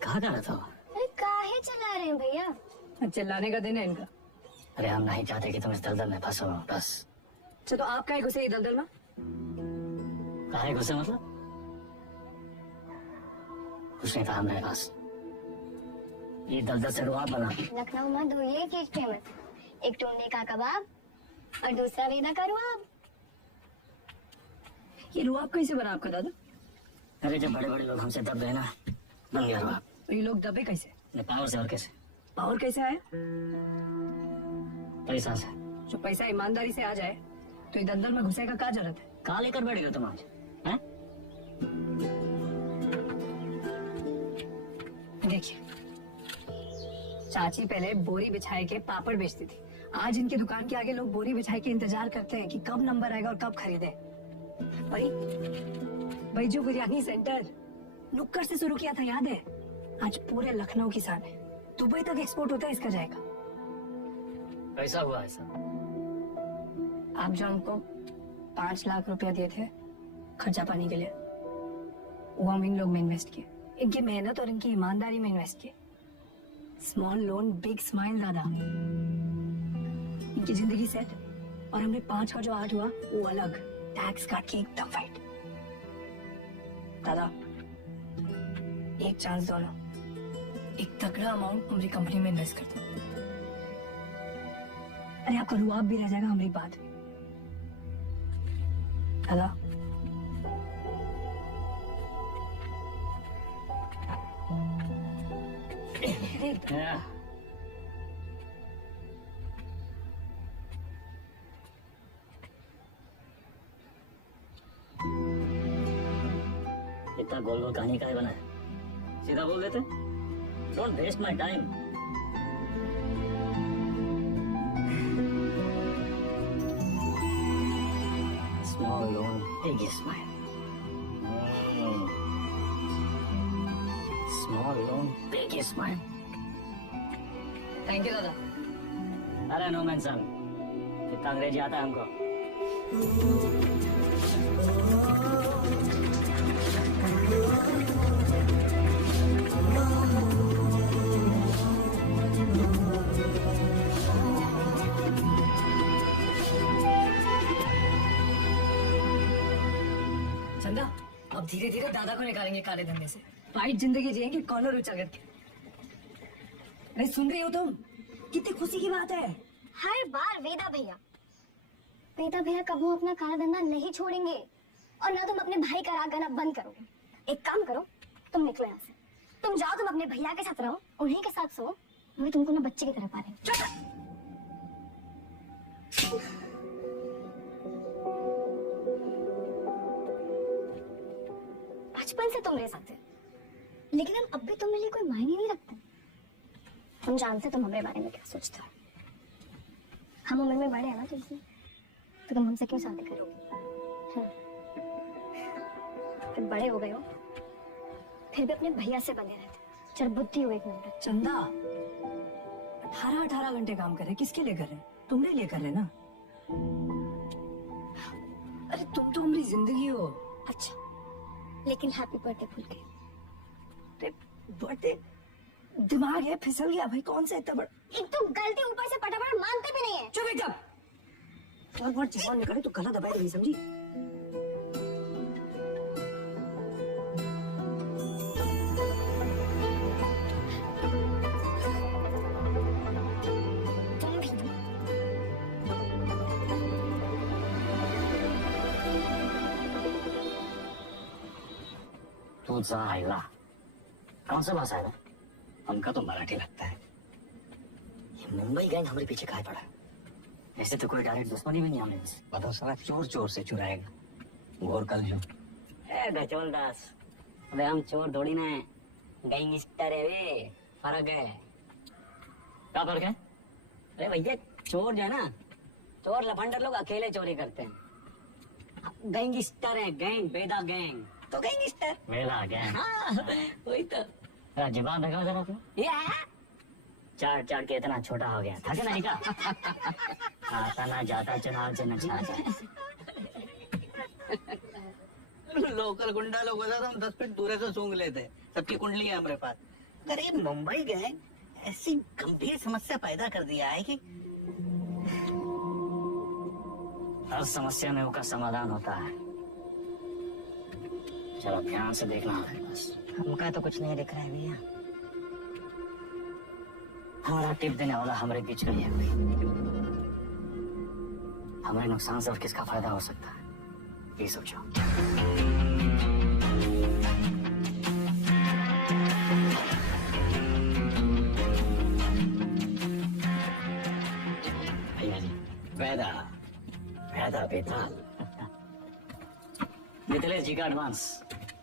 कहाँ जा रहा था? अरे काहे चिल्ला रहे हैं भैया? चिल्लाने का दिन है इनका। अरे हम नहीं चाहते कि तुम इस दलदल में फंसो, बस। अच्छा तो आप काहे घुसे ये दलदल में? काहे घुसे मतलब? कुछ नहीं था हमारे पास। ये दलदल से रुआ बना। लखनऊ में दो ये चीज फेमस, एक टोंडे का कबाब और दूसरा वेदा का रुआब। ये रुआब कैसे बना आपका दादा? अरे जब बड़े बड़े लोग हमसे दब गए ना, बन गया रुआ। तो ये लोग दबे कैसे? पावर से और कैसे? पावर कैसे आया? पैसा से। जो पैसा ईमानदारी से आ जाए तो ये दलदल में घुसे का क्या जरूरत है? कहाँ लेकर बैठ गए तुम आज? हैं? देखिए, चाची पहले बोरी बिछाए के पापड़ बेचती थी। आज इनकी दुकान के आगे लोग बोरी बिछाए के इंतजार करते हैं कि कब नंबर आएगा और कब खरीदे। भाई जो बिरयानी सेंटर नुक्कड़ से शुरू किया था याद है? आज पूरे लखनऊ की शान है। दुबई तक एक्सपोर्ट होता है इसका जाएगा। कैसा हुआ ऐसा? आप जो हमको 5 लाख रुपया दिए थे खर्चा पानी के लिए, वो हम इन लोग में इन्वेस्ट किए। इनकी मेहनत और इनकी ईमानदारी में इन्वेस्ट किए। स्मॉल लोन बिग स्माइल दादा। इनकी जिंदगी सेट और हमने 5 का जो 8 हुआ वो अलग, टैक्स काट के एकदम फाइट। दादा एक चांस दो ना, एक तगड़ा अमाउंट हमारी कंपनी में इन्वेस्ट कर दो। अरे आपका रुआब भी रह जाएगा हमारी बात में। दादा इतना गोल गोल कहानी का बना है? सीधा बोल देते। Don't waste my time. Small loan big smile. Small loan big smile. Thank you दादा। अरे नो मेंशन, इतना अंग्रेजी आता है हमको। चंदा अब धीरे धीरे दादा को निकालेंगे काले धंधे से। वाइट जिंदगी जिएंगे कॉलर ऊंचा करके। अरे सुन रही हो तुम? कितनी खुशी की बात है। हर बार वेदा भैया कभी अपना काला धंधा नहीं छोड़ेंगे और ना तुम अपने भाई का राग गाना बंद करोगे। एक काम करो, तुम निकलो यहाँ से। तुम जाओ, तुम अपने भैया के साथ रहो, उन्हीं के साथ सो। मैं तुमको ना बच्चे की तरह पालेंगे। बचपन से तुम मेरे साथ थे, लेकिन हम अब भी तुम्हारे लिए कोई मायने नहीं रखते। हम जानते तुम हमारे बारे में क्या सोचते हो। हम उम्र में बड़े हैं ना तुमसे, तो तुम हमसे क्यों शादी करोगे? हाँ। तुम बड़े हो गए हो, फिर भी अपने भैया से बने रहते। चल बुद्धि हो एक नंबर। चंदा 18 घंटे काम कर रहे, किसके लिए कर रहे? तुम्हारे लिए कर रहे ना। अरे तुम तो हमारी जिंदगी हो। अच्छा, लेकिन हैप्पी बर्थडे भूल गए। बर्थडे दिमाग है फिसल गया भाई। कौन सा इतना बड़ा? एक तो गलती ऊपर से फटाफट मानते भी नहीं है। चुप एकदम। और बहुत जवान निकले तो गला दबाई नहीं, समझी? तुम भी तुमचा आईला कौन सा भाषा है? हमका तो मराठी लगता है। ये मुंबई गैंग हमारे पीछे काहे पड़ा? ऐसे तो कोई डायरेक्ट दुश्मनी भी नहीं हमें। बताओ साला चोर चोर से चुराएगा। घोर कल जो ए गचोल दास, अबे हम चोर थोड़ी ना है, गैंगस्टर है वे। फर्क है। क्या फर्क है? अरे भैया चोर जो है ना, चोर लफंडर लोग अकेले चोरी करते हैं। गैंगस्टर है, गैंग, बेदा गैंग तो गैंगस्टर बेदा गैंग। हाँ, वही तो। जवाब देखा जरा तू। ये चार चार के इतना छोटा हो गया था नहीं का? आता ना जाता चुनाव से नचा लोकल गुंडा लोग होता तो हम 10 फीट दूर से सूंघ लेते। सबकी कुंडली है हमारे पास। अगर ये मुंबई गैंग ऐसी गंभीर समस्या पैदा कर दिया है कि हर समस्या में उसका समाधान होता है। चलो ध्यान से देखना है बस। हमका तो कुछ नहीं दिख रहा है भैया। हमारा टिप देने वाला हमारे बीच में है कोई। हमारे नुकसान से और किसका फायदा हो सकता है, ये सोचो। भैया जी पैदा पैदा बेटा। मिथिलेश जी का एडवांस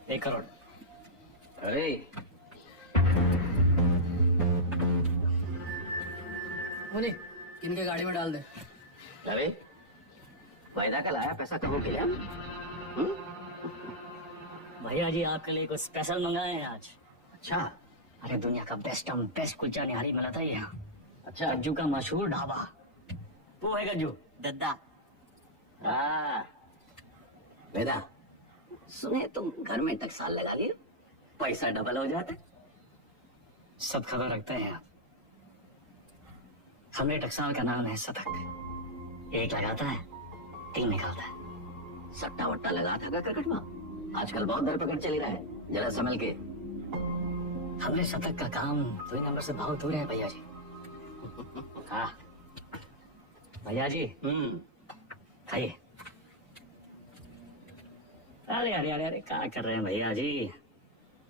1 करोड़। अरे बोले इनके गाड़ी में डाल दे। अरे वायदा का लाया पैसा कब के लिए? भैया जी आपके लिए कुछ स्पेशल मंगाए हैं आज। अच्छा अरे दुनिया का बेस्ट कुलचा निहारी मिला था यहाँ। अच्छा। गज्जू का मशहूर ढाबा। वो है गज्जू दद्दा। हाँ वेदा, सुने तुम घर में टकसाल लगा लिए, पैसा डबल हो जाता है। सब खबर रखते हैं आप। हमने टकसाल का नाम है शतक। एक लगाता है 3 निकालता है। सट्टा वट्टा लगा था क्रिकेट में? आजकल बहुत धरपकड़ चली रहा है, जरा संभल के। हमने शतक का काम 2 नंबर से बहुत दूर है भैया जी। हाँ भैया जी खाइए। अरे अरे अरे अरे क्या कर रहे हैं भैया जी,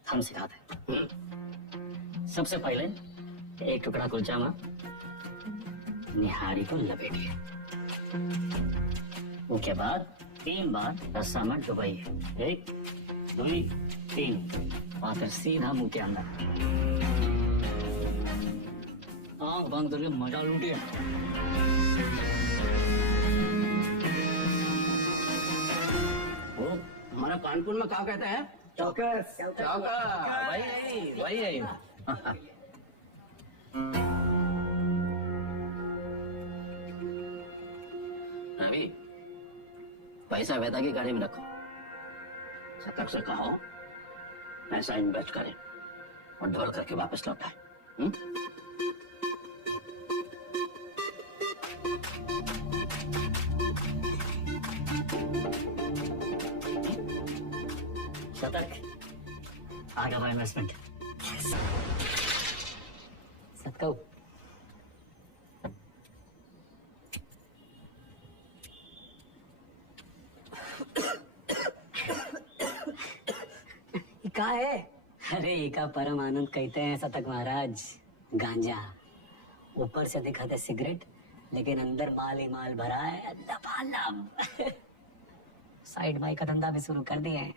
हम सिखाते हैं। सबसे पहले 1 टुकड़ा कुलचा में निहारी को लपेटिए। उसके बाद 3 बार रस्सा में डुबाइए। 1 2 3 और फिर सीधा मुंह के अंदर। आंख बंद करके मजा लूटिए। हमारा कानपुर में क्या कहते हैं? चौकस। चौका। वही अभी पैसा वेदा की गाड़ी में रखो। शतक से कहो पैसा इन्वेस्ट करें और दौड़ करके वापस लौटाए। शतक आगे हमारा इन्वेस्टमेंट। सतकऊ का है? अरे एका परम आनंद कहते हैं शतक महाराज। गांजा ऊपर से दिखाते सिगरेट, लेकिन अंदर माल ही माल भरा है दबालब। साइड बाई का धंधा भी शुरू कर दिए हैं,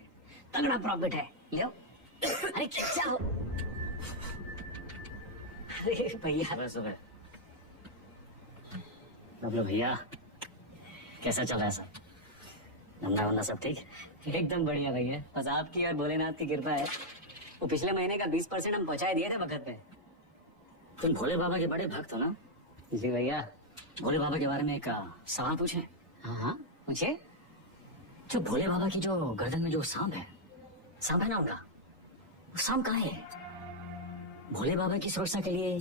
तगड़ा प्रॉफिट है। लो अरे क्या हो? अरे भैया सुबह बबलू भैया कैसा चल रहा है सब? धंधा वंधा सब ठीक? एकदम बढ़िया भैया, बस आपकी और भोलेनाथ की कृपा है। वो पिछले महीने का 20% हम पहुंचाए दिए थे वक्त पे। तुम भोले बाबा के बड़े भक्त हो ना? जी भैया। भोले बाबा के बारे में एक सवाल पूछे? हाँ हाँ पूछे। जो भोले बाबा की जो गर्दन में जो सांप है ना उनका, वो सांप कहाँ है? भोले बाबा की सुरक्षा के लिए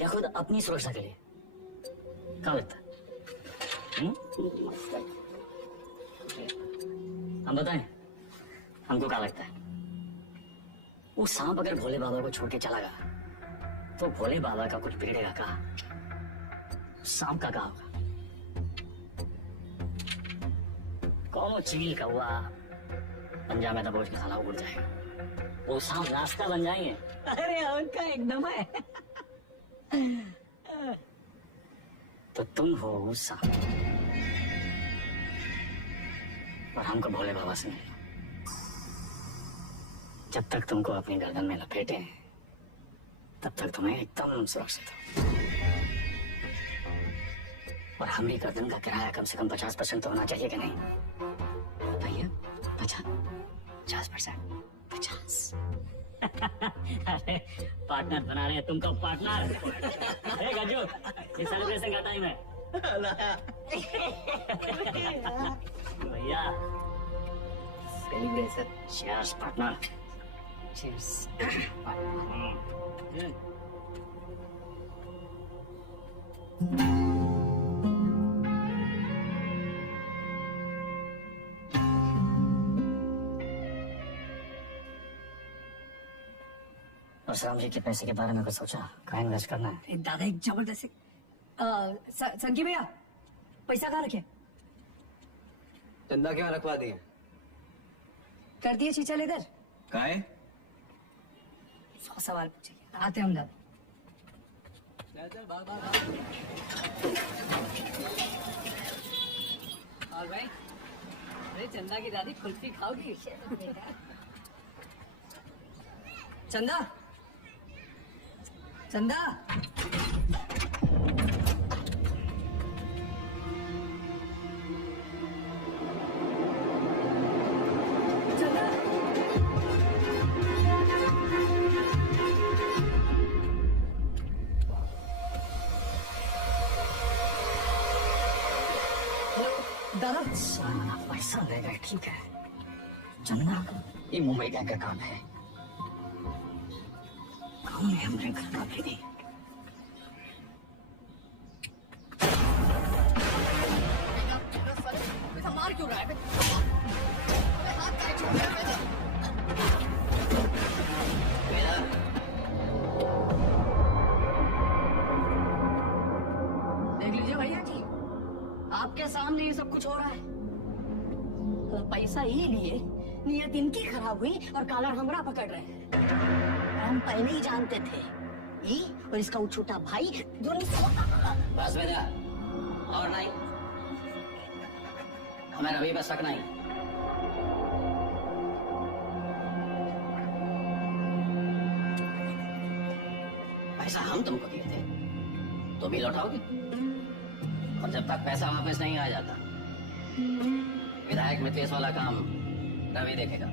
या खुद अपनी सुरक्षा के लिए? क्या लगता है? हम बताएं हमको क्या लगता है? वो सांप अगर भोले बाबा को छोड़ के चला गया तो भोले बाबा का कुछ बिगड़ेगा कहा? सांप का क्या होगा? कौन चील का हुआ पंजा में दबोच के साला उड़ जाएगा। वो सांप रास्ता बन जाएंगे। अरे उनका एकदम है। तो तुम हो वो सांप और हमको भोले बाबा से मिलो। जब तक तुमको अपनी गर्दन में लपेटे तब तक तुम्हें एकदम सुरक्षित हो। और हमारी गर्दन का किराया कम से कम 50% तो होना चाहिए कि नहीं भैया? 50%। अरे पार्टनर बना रहे हैं तुमको पार्टनर। अरे गज्जू ये सेलिब्रेशन का टाइम है भैया। Celebration. Cheers partner. Cheers. Parshuram ji के पैसे के बारे में कुछ सोचा? कहाँ इन्वेस्ट करना है? दादा एक जबरदस्त संकी भैया पैसा कहाँ रखे? चंदा क्या रखवा दिए? कर दिए चीचा लेकर? काहे? 100 सवाल पूछे आते हम दादा। और भाई अरे चंदा की दादी कुल्फी खाओगी? चंदा चंदा चंदा दादा सारा पैसा ले गए ठीक है। चंदा ये मुंबई का काम है। कौन है हमारे घर का भेदी? मार क्यों रहा है? देख लीजिए भैया जी आपके सामने ये सब कुछ हो रहा है। तो पैसा ही लिए नियत इनकी खराब हुई और कालर हमरा पकड़ रहे हैं। हम पहले ही जानते थे ये और इसका वो छोटा भाई दोनों। बस बेटा और नहीं हमें रवि पर शक नहीं। पैसा हम तुमको दिए थे तो भी लौटाओगे और जब तक पैसा वापस नहीं आ जाता विधायक मितेश वाला काम रवि देखेगा।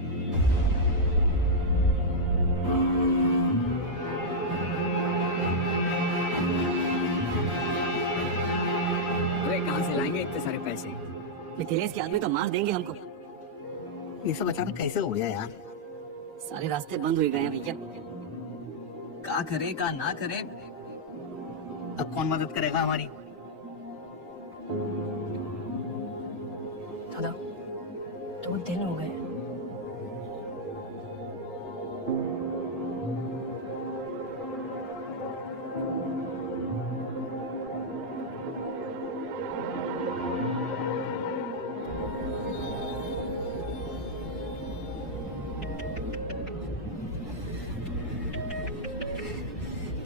अरे कहाँ से लाएंगे इतने सारे पैसे? मिथिलेश के आदमी तो मार देंगे हमको। ये सब अचानक कैसे हो गया यार? सारे रास्ते बंद हो गए हैं भैया। का करे का ना करे, अब कौन मदद करेगा हमारी? दादा 2 दिन हो गए।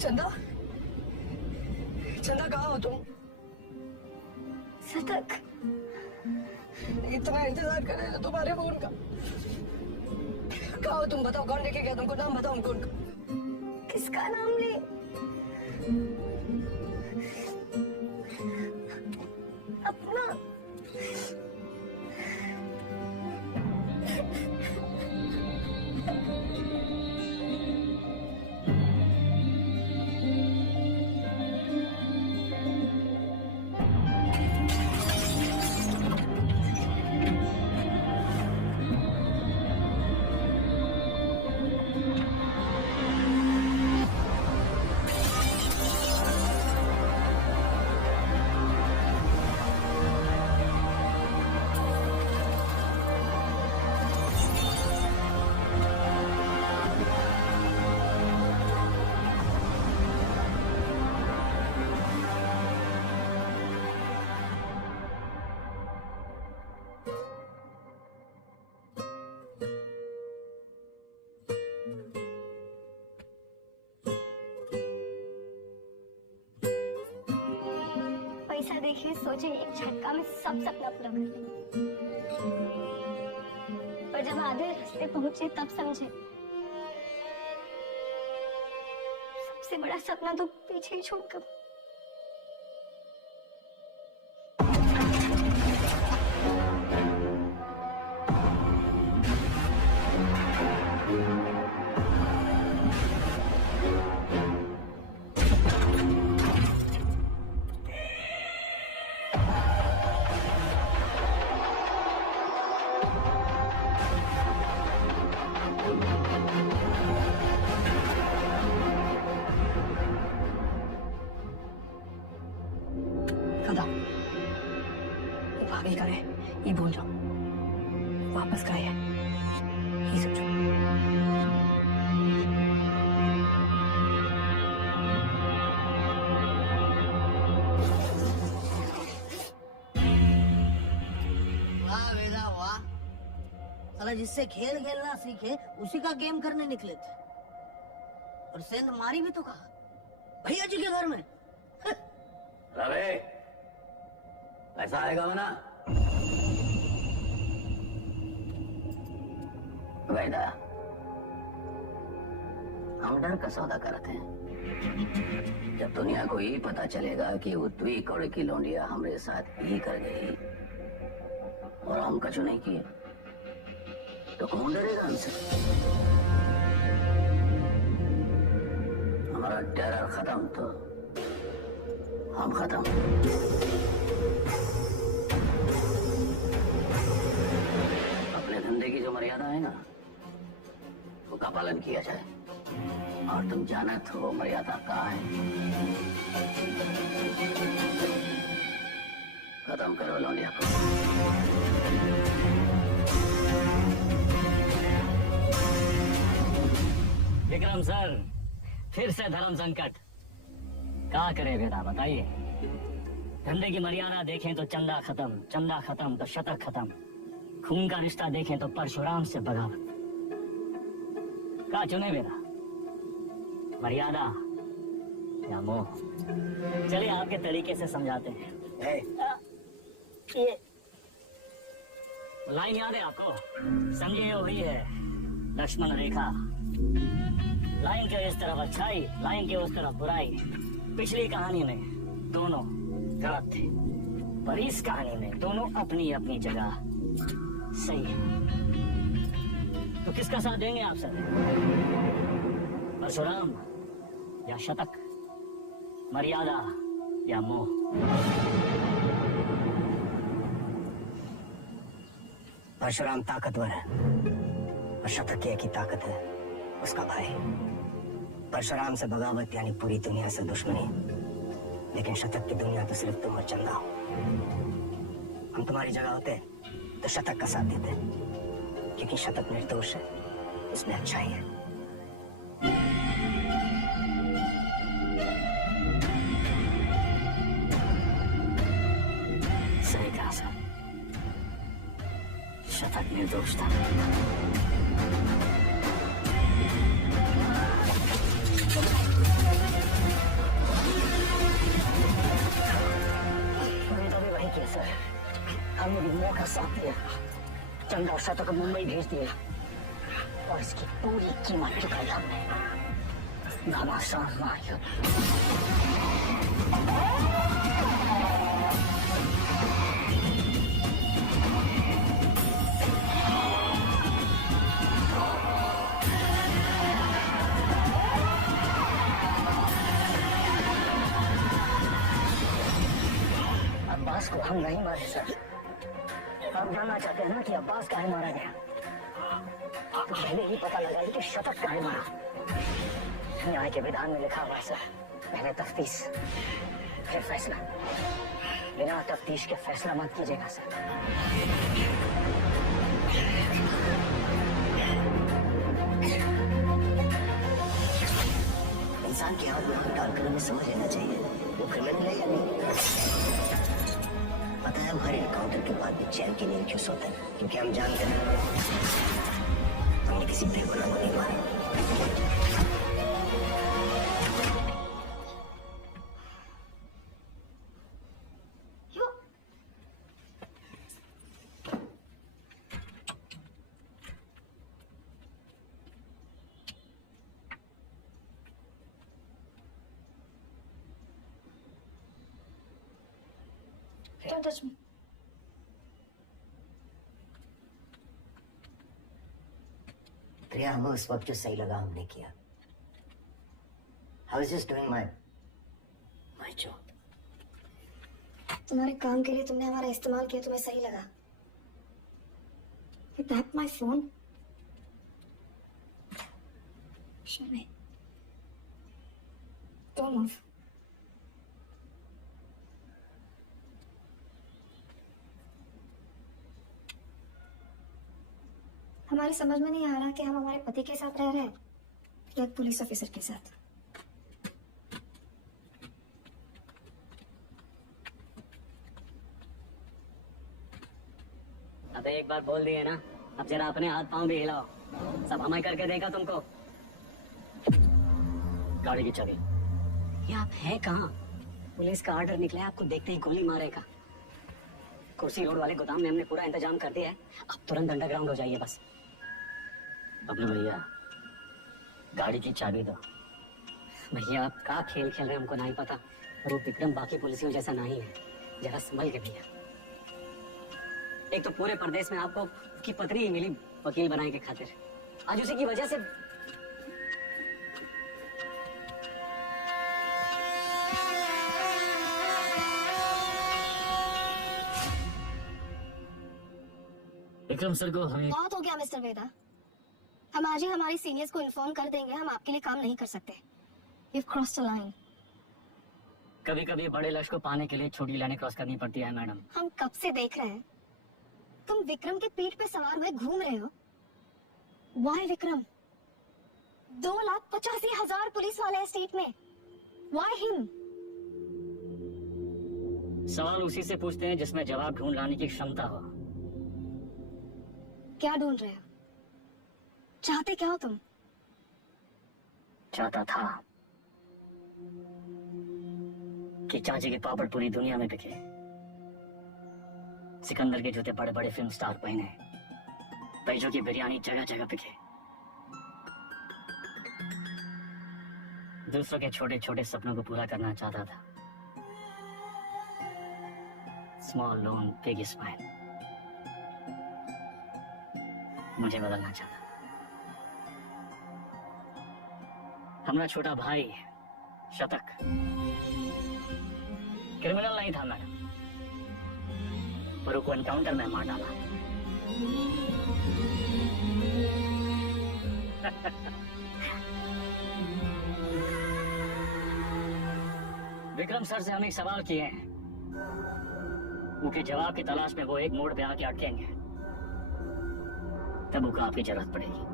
चंदा चंदा कहाँ हो तुम? सतक इतना इंतजार कर रहे थे तुम्हारे फोन का। कहाँ हो तुम? बताओ कौन लेके गया तुमको? नाम बताओ हमको उनका। किसका नाम ले? अपना। पैसा देखिए सोचे एक झटका में सब सपना पूरा कर ले। पर जब आधे रास्ते पहुंचे तब समझे सबसे बड़ा सपना तो पीछे ही छोड़कर। दादा, ये भाभी का है, ये बोल जाओ, वापस का है, ये सोचो। वाह वेदा वाह, साला जिससे खेल खेलना सीखे उसी का गेम करने निकले थे, और सेंध मारी भी तो कहा भैया जी के घर में। रवे, पैसा आएगा वरना वैदा, हम डर का सौदा करते हैं। जब दुनिया को ये पता चलेगा कि वो दुई कौड़े की लौंडिया हमारे साथ ये कर गई और हम कछु नहीं किए, तो कौन डरेगा हमसे? हमारा टेरर खत्म तो हम खत्म। अपने धंधे की जो मर्यादा है ना, वो का पालन किया जाए, और तुम जानत हो मर्यादा कहाँ है। खत्म करो लौंडिया को। विक्रम सर, फिर से धर्म संकट। क्या करे बेटा बताइए। धंधे की मर्यादा देखें तो चंदा खत्म तो शतक खत्म। खून का रिश्ता देखें तो परशुराम से बगावत। क्या चुने बेटा, मर्यादा या मोह? चलिए आपके तरीके से समझाते हैं। ये लाइन याद है आपको? समझिए ये वही है लक्ष्मण रेखा। लाइन के इस तरफ अच्छाई, लाइन के उस तरफ बुराई। पिछली कहानी में दोनों गलत थे, पर इस कहानी में दोनों अपनी अपनी जगह सही है। तो किसका साथ देंगे आप सर? परशुराम या शतक, मर्यादा या मोह? परशुराम ताकतवर है और शतक की ताकत है उसका भाई। परशुराम से बगावत यानी पूरी दुनिया से दुश्मनी, लेकिन शतक की दुनिया तो सिर्फ तुम और चंदा हो। हम तुम्हारी जगह होते तो शतक का साथ देते, क्योंकि शतक निर्दोष है, इसमें अच्छाई है। सही कहा सर, शतक निर्दोष था। सर, हमने दुनिया का साथ दिया, चंदा और शतक को मुंबई भेज दिए और इसकी पूरी कीमत चुकाई हमने। घमासान महायुद्ध। अब्बास को हम नहीं मारे सर। आप जानना चाहते हैं ना कि अब्बास काहे मारा गया? तो पहले ही पता लगाइए कि शतक काहे मारा। न्याय के विधान में लिखा हुआ है सर, पहले तफ्तीश फिर फैसला। बिना तफ्तीश के फैसला मत कीजिएगा सर। इंसान की आत्मा हंकार करने में समझ लेना चाहिए वो क्रिमिनल है या नहीं। पता है हमारे एनकाउंटर के बाद भी चैन की नींद क्यों सोते हैं? क्योंकि हम जानते हैं हमने किसी बेगुनाह को नहीं मारा। Don't touch me. प्रिया, हमें उस वक्त जो सही लगा हमने किया. I was just doing my job. तुम्हारे काम के लिए तुमने हमारा इस्तेमाल किया, तुम्हें सही लगा. You tapped my phone. Show me. Don't move. हमारी समझ में नहीं आ रहा कि हम हमारे पति के साथ रह रहे हैं या एक पुलिस ऑफिसर के साथ. अबे एक बार बोल दिए ना, अब जरा अपने हाथ पांव भी हिलाओ. सब हमें करके देखा तुमको. गाड़ी की चाबी. ये आप हैं कहाँ? पुलिस का ऑर्डर निकला है, आपको देखते ही गोली मारेगा. कुर्सी रोड वाले गोदाम में हमने पूरा इंतजाम कर दिया है. अब तुरंत अंडरग्राउंड हो जाइए बस. बबलू भैया, गाड़ी की चाबी दो. भैया आप क्या खेल खेल रहे हैं हमको नहीं पता, और वो विक्रम बाकी पुलिसियों जैसा नहीं है. जरा संभल के भैया. एक तो पूरे प्रदेश में आपको उसकी पत्नी ही मिली वकील बनाने के खातिर. आज उसी की वजह से विक्रम सर को हमें बहुत हो गया मिस्टर वेदा. हम आज ही हमारी सीनियर्स को इन्फॉर्म कर देंगे, हम आपके लिए काम नहीं कर सकते. You've crossed a line. कभी कभी बड़े लक्ष्य को पाने के लिए छोटी लाइनें क्रॉस करनी पड़ती है मैडम. हम कब से देख रहे हैं तुम विक्रम के पीठ पे सवार हुए घूम रहे हो. Why विक्रम? 2,85,000 पुलिस वाले हैं स्टेट में. Why him? सवाल उसी से पूछते हैं जिसमें जवाब ढूंढ लाने की क्षमता हो. क्या ढूंढ रहे हो? चाहते क्या हो तुम? चाहता था कि चाची के पापड़ पूरी दुनिया में बिके. सिकंदर के जूते बड़े बड़े फिल्म स्टार पहने. पैजों की बिरयानी जगह जगह बिके. दूसरों के छोटे छोटे सपनों को पूरा करना चाहता था. Small loan big smile. मुझे बदलना चाहता. हमारा छोटा भाई शतक क्रिमिनल नहीं था मैडम, पर उसको एनकाउंटर में मार डाला. विक्रम सर से हम एक सवाल किए हैं, उनके जवाब की तलाश में वो एक मोड़ पे आके अटकेंगे. तब उनका आपकी जरूरत पड़ेगी.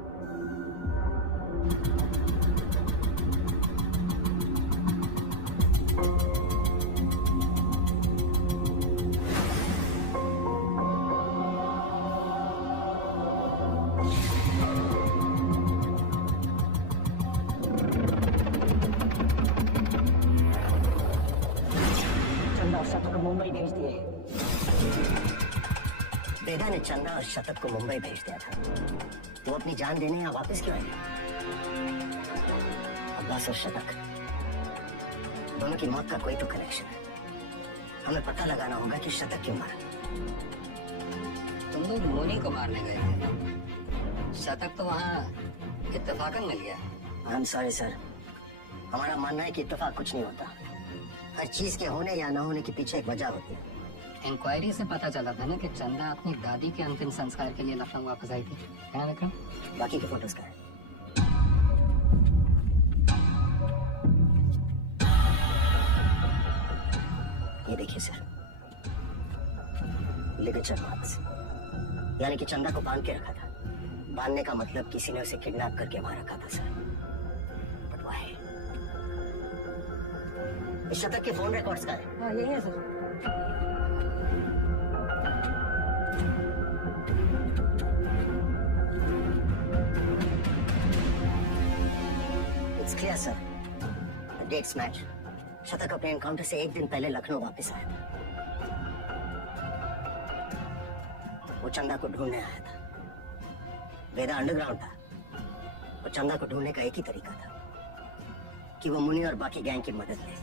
चंदा और शतक को मुंबई भेज दिए. वेदा ने चंदा और शतक को मुंबई भेज दिया था. वो अपनी जान देने यहाँ वापस क्यों आए? अब्बास और शतक दोनों की मौत का कोई तो कनेक्शन है. हमें पता लगाना होगा कि शतक क्यों मारा. तुम लोग मोनी को मारने गए थे, शतक तो वहाँ इत्तेफाकन मिल गया. आई एम सॉरी सर, हमारा मानना है कि इत्तेफाक कुछ नहीं होता. हर चीज के होने या न होने के पीछे एक वजह होती है. इंक्वायरी से पता चला था ना कि चंदा अपनी दादी के अंतिम संस्कार के लिए लखनऊ वापस आई थी, है ना विक्रम? बाकी के फोटोज का है. ये देखिए सर, लिगेचर मार्क्स. यानी कि चंदा को बांध के रखा था. बांधने का मतलब किसी ने उसे किडनैप करके वहां रखा था सर. But why? इस शतक के फोन रिकॉर्ड्स का है. हाँ यही है sir. It's clear, sir. The dates match. शतक अपने एनकाउंटर से एक दिन पहले लखनऊ वापस आया था. वो चंदा को ढूंढने आया था. वेदा अंडरग्राउंड था. और चंदा को ढूंढने का एक ही तरीका था कि वो मुनि और बाकी गैंग की मदद ले.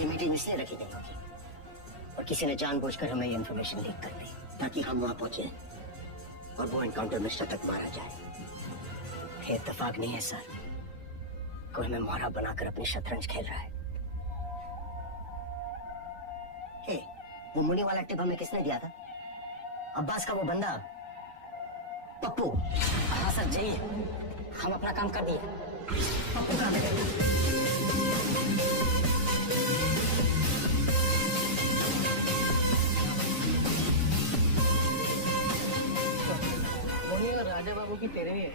ये मीटिंग इसलिए रखी गई होगी और किसी ने जानबूझकर हमें ये इन्फॉर्मेशन लीक कर दी ताकि हम वहां पहुंचे और वो एनकाउंटर में शतक मारा जाए। ये इत्तेफाक नहीं है सर, कोई हमें मोहरा बनाकर अपनी शतरंज खेल रहा है। हे, वो मुनी वाला टिप हमें किसने दिया था? अब्बास का वो बंदा पप्पू। हाँ सर जी, हम अपना काम कर दिए। पप्पू कहाँ पे गए? मुनी और राजा बाबू की तेरे ही है।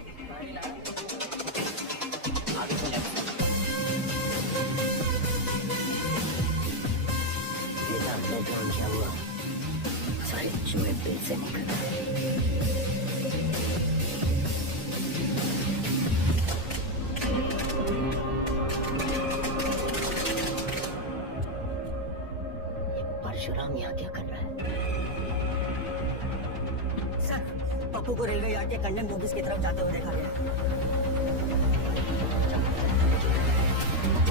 आगे चले। बेटा बैकग्राउंड क्या हुआ? सारे चूहे पेट से निकल गए। परशुराम यहाँ क्या कर रहा है? सर, पप्पू को रेलवे यार्ड के कंडेम बोगीज की तरफ जाते हुए देखा गया।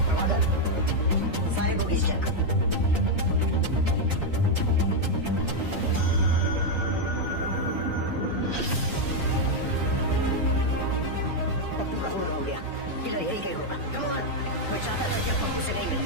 प्रभाकर, सारे बोगीज चेक कर। पप्पू का फोन हो गया, इधर यही कहीं होगा। Come on, मैं चाहता था कि आप पप्पू से नहीं मिले।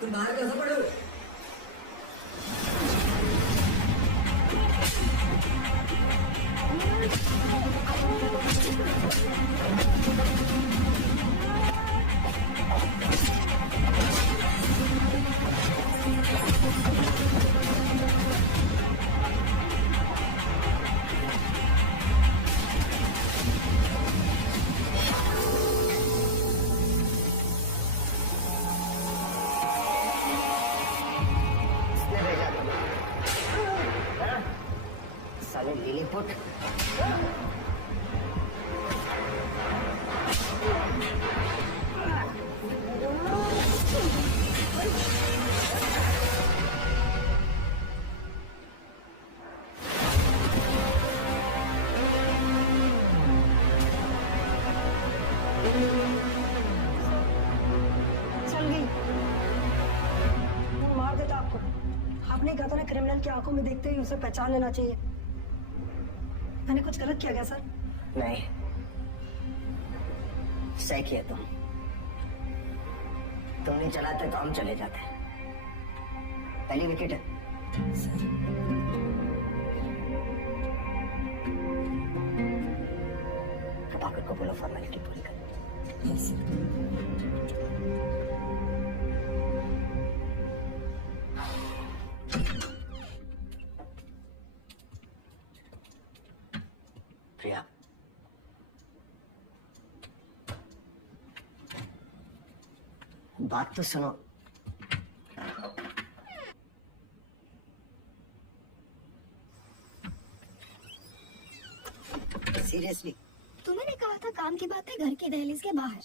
तुम बाहर कैसे पड़े हो? साले लिलीपुट। चल गई। वो मार देता आपको। आपने कहा था ना क्रिमिनल की आंखों में देखते ही उसे पहचान लेना चाहिए। मैंने कुछ गलत किया क्या सर? नहीं, सही किया तुम नहीं चलाते तो हम चले जाते। पहली विकेट है। प्रभाकर को बोलो फॉर्मेलिटी पूरी कर। प्रिया, बात तो सुनो। सीरियसली, तुमने कहा था काम की बात है घर की दहलीज के बाहर।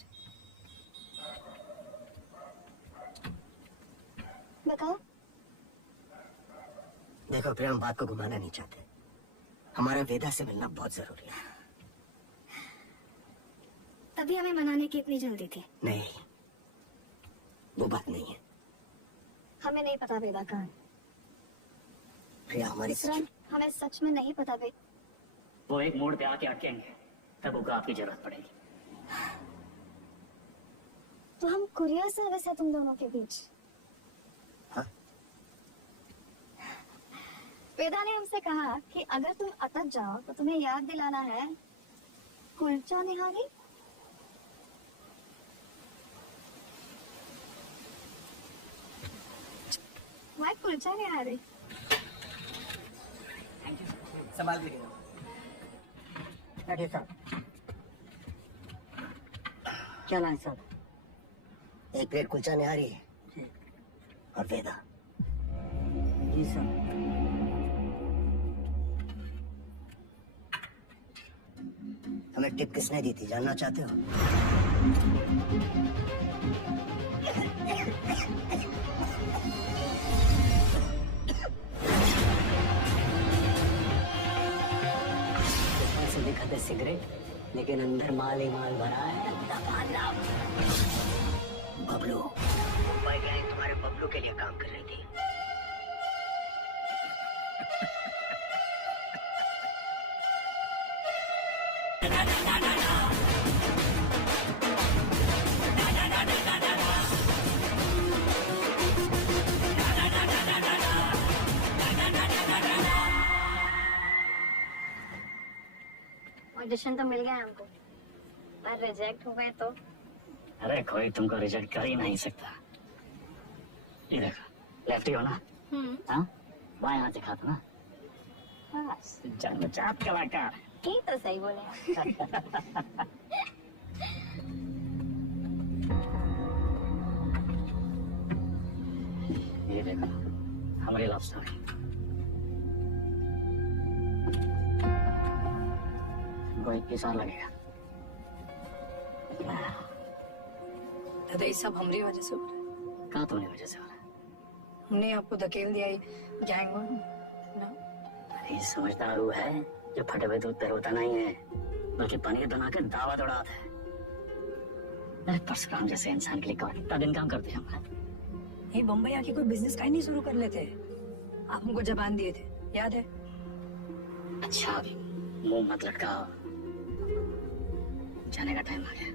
बताओ। देखो प्रिया, हम बात को घुमाना नहीं चाहते। हमारा वेदा से मिलना बहुत जरूरी है। तभी हमें मनाने की इतनी जल्दी थी। नहीं, वो बात नहीं है। हमें नहीं पता वेदा कहाँ है। प्रिया, हमारी विक्रम, हमें सच में नहीं पता बे। वो एक मोड़ पे आके अटकेंगे तब को आपकी जरूरत पड़ेगी। तो हम कुरियर सर्विस है तुम दोनों के बीच। हाँ? वेदा ने हमसे कहा कि अगर तुम अटक जाओ तो तुम्हें याद दिलाना है कुलचा निहारी। वाई कुलचा निहारी? संभाल के रहो। बैठिए साहब। क्या लाए साहब? एक प्लेट कुलचा निहारी और वेदा। जी सर। हमें टिप किसने दी थी जानना चाहते हो? से दिखाते सिगरेट, लेकिन अंदर माल ही माल भरा है। बबलू, मुंबई गैंग तुम्हारे बबलू के लिए काम कर रही थी। ऑडिशन तो मिल गया हमको, पर रिजेक्ट हो गए तो? अरे कोई तुमको रिजेक्ट कर ही नहीं सकता। ये देखो, लेफ्टी हो ना? हाँ, बाएं हाथ दिखाता ना? बस जन्मजात कलाकार। ये तो सही बोले। ये देखो, हमारी लव स्टोरी। कोई 21 साल लगेगा। दादा ये सब हमारी वजह से हो रहा है। कहाँ तुम्हारी वजह से हो रहा है? हमने आपको धकेल दिया गैंग ना। अरे समझदार वो है जो फटे हुए दूध पे रोता नहीं है, बल्कि पनीर बना के दावा दौड़ाता है। अरे परशुराम जैसे इंसान के लिए कौन इतना दिन काम करते हैं हम? ये बम्बई आके कोई बिजनेस का ही नहीं शुरू कर लेते। आप हमको जबान दिए थे, याद है? अच्छा अभी मुंह मत लटकाओ, जाने का टाइम आ गया।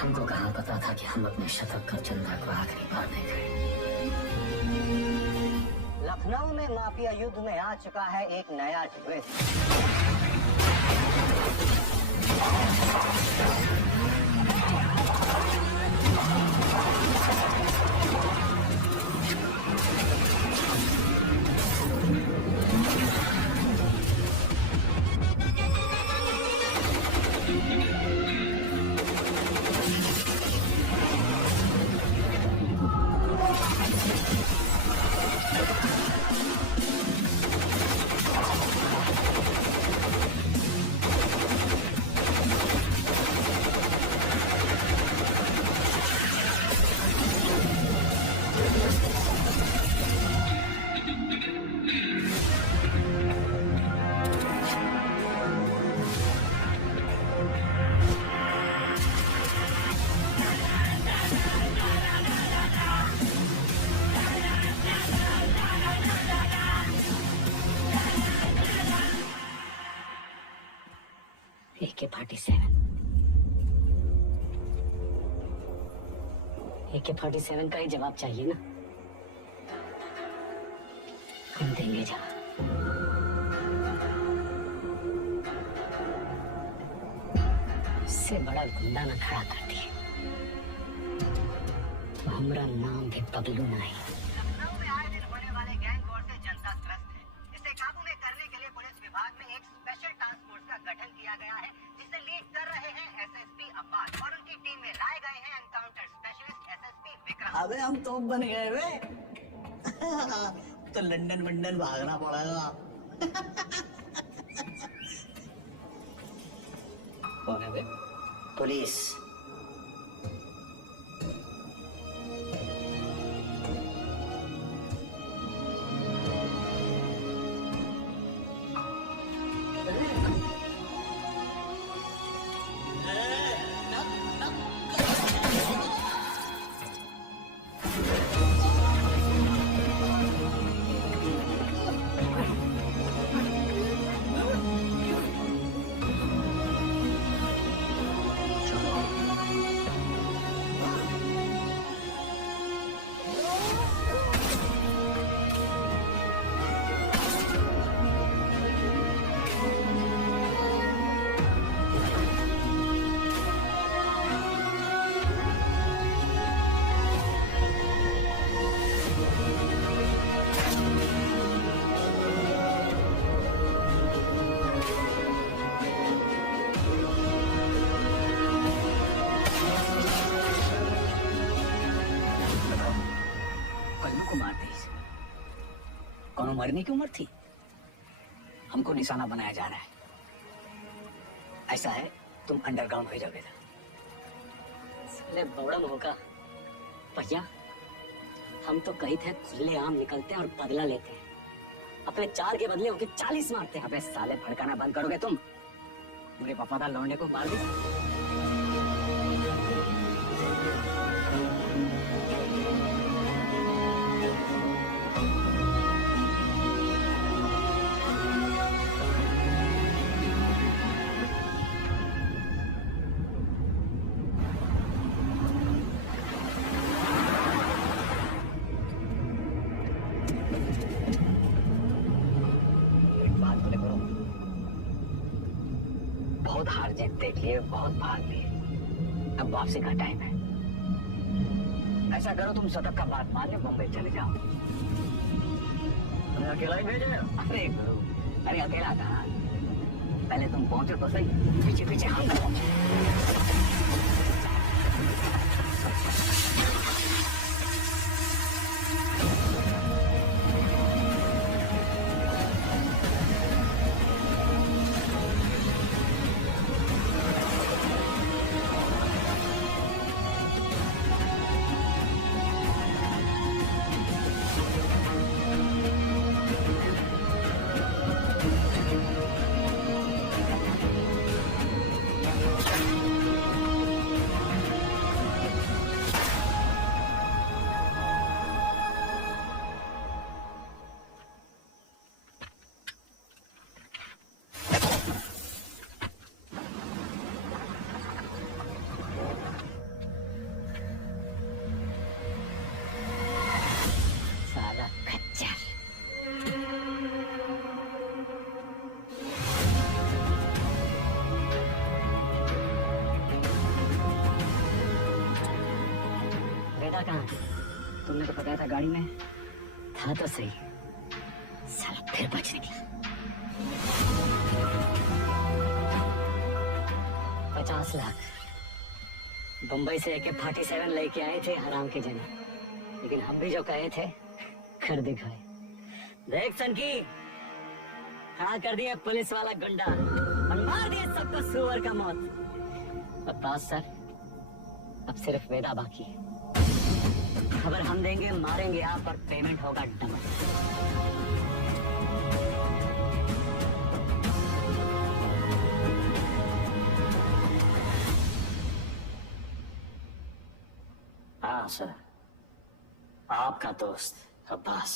हमको कहाँ पता था कि हम अपने शतक का चंदा को आखिरी बार देखें। लखनऊ में माफिया युद्ध में आ चुका है एक नया ट्विस्ट। AK-47 का ही जवाब चाहिए ना? हम देंगे जवाब। इससे बड़ा गुंडा ना खड़ा कर दिए तो हमारा नाम भी बबलू नहीं। लखनऊ में आए दिन होने वाले गैंग वॉर से जनता त्रस्त है। इसे काबू में करने के लिए पुलिस विभाग में एक स्पेशल टास्क फोर्स का गठन किया गया है, जिसे लीड कर रहे हैं SSP अब्बास और उनकी टीम में लाए गए हैं एनकाउंटर स्पेशलिस्ट SSP विक्रम। अबे हम तो बन गए वे। तो लंदन वंदन भागना पड़ेगा। कौन है बे? पुलिस। मरने की उम्र थी। हमको निशाना बनाया जा रहा है। ऐसा है, तुम अंडरग्राउंड भेजा बेटा। साले बौड़म होगा भैया, हम तो कहीं थे खुले आम निकलते हैं और बदला लेते हैं, अपने 4 के बदले उनके 40 मारते हैं। अबे साले, भड़काना बंद करोगे तुम? मेरे वफादार लौंडे को मार दी। बात बोले करो, बहुत हार जीत देख लिए, बहुत भाग लिए, अब वापसी का टाइम है। ऐसा करो, तुम शतक का बात मान लो, मुंबई चले जाओ। तुम्हें अकेला ही भेजे? अरे गुरु, अरे अकेला कहाँ, पहले तुम पहुंचो तो सही, पीछे पीछे हम लोग। साला खच्चर। बेटा कहाँ? तुमने तो बताया था गाड़ी में था तो सही, साला फिर बच निकला। 50 लाख बम्बई से AK-47 लेके आए थे हराम के जने, लेकिन हम भी जो कहे थे कर दिखाए। देख सनकी, हाँ कर दिया पुलिस वाला गुंडा और मार दिए सबको सुअर का मौत। अब बस सर, अब सिर्फ वेदा बाकी है। खबर हम देंगे, मारेंगे आप और पेमेंट होगा डबल। हाँ सर, आपका दोस्त अब्बास।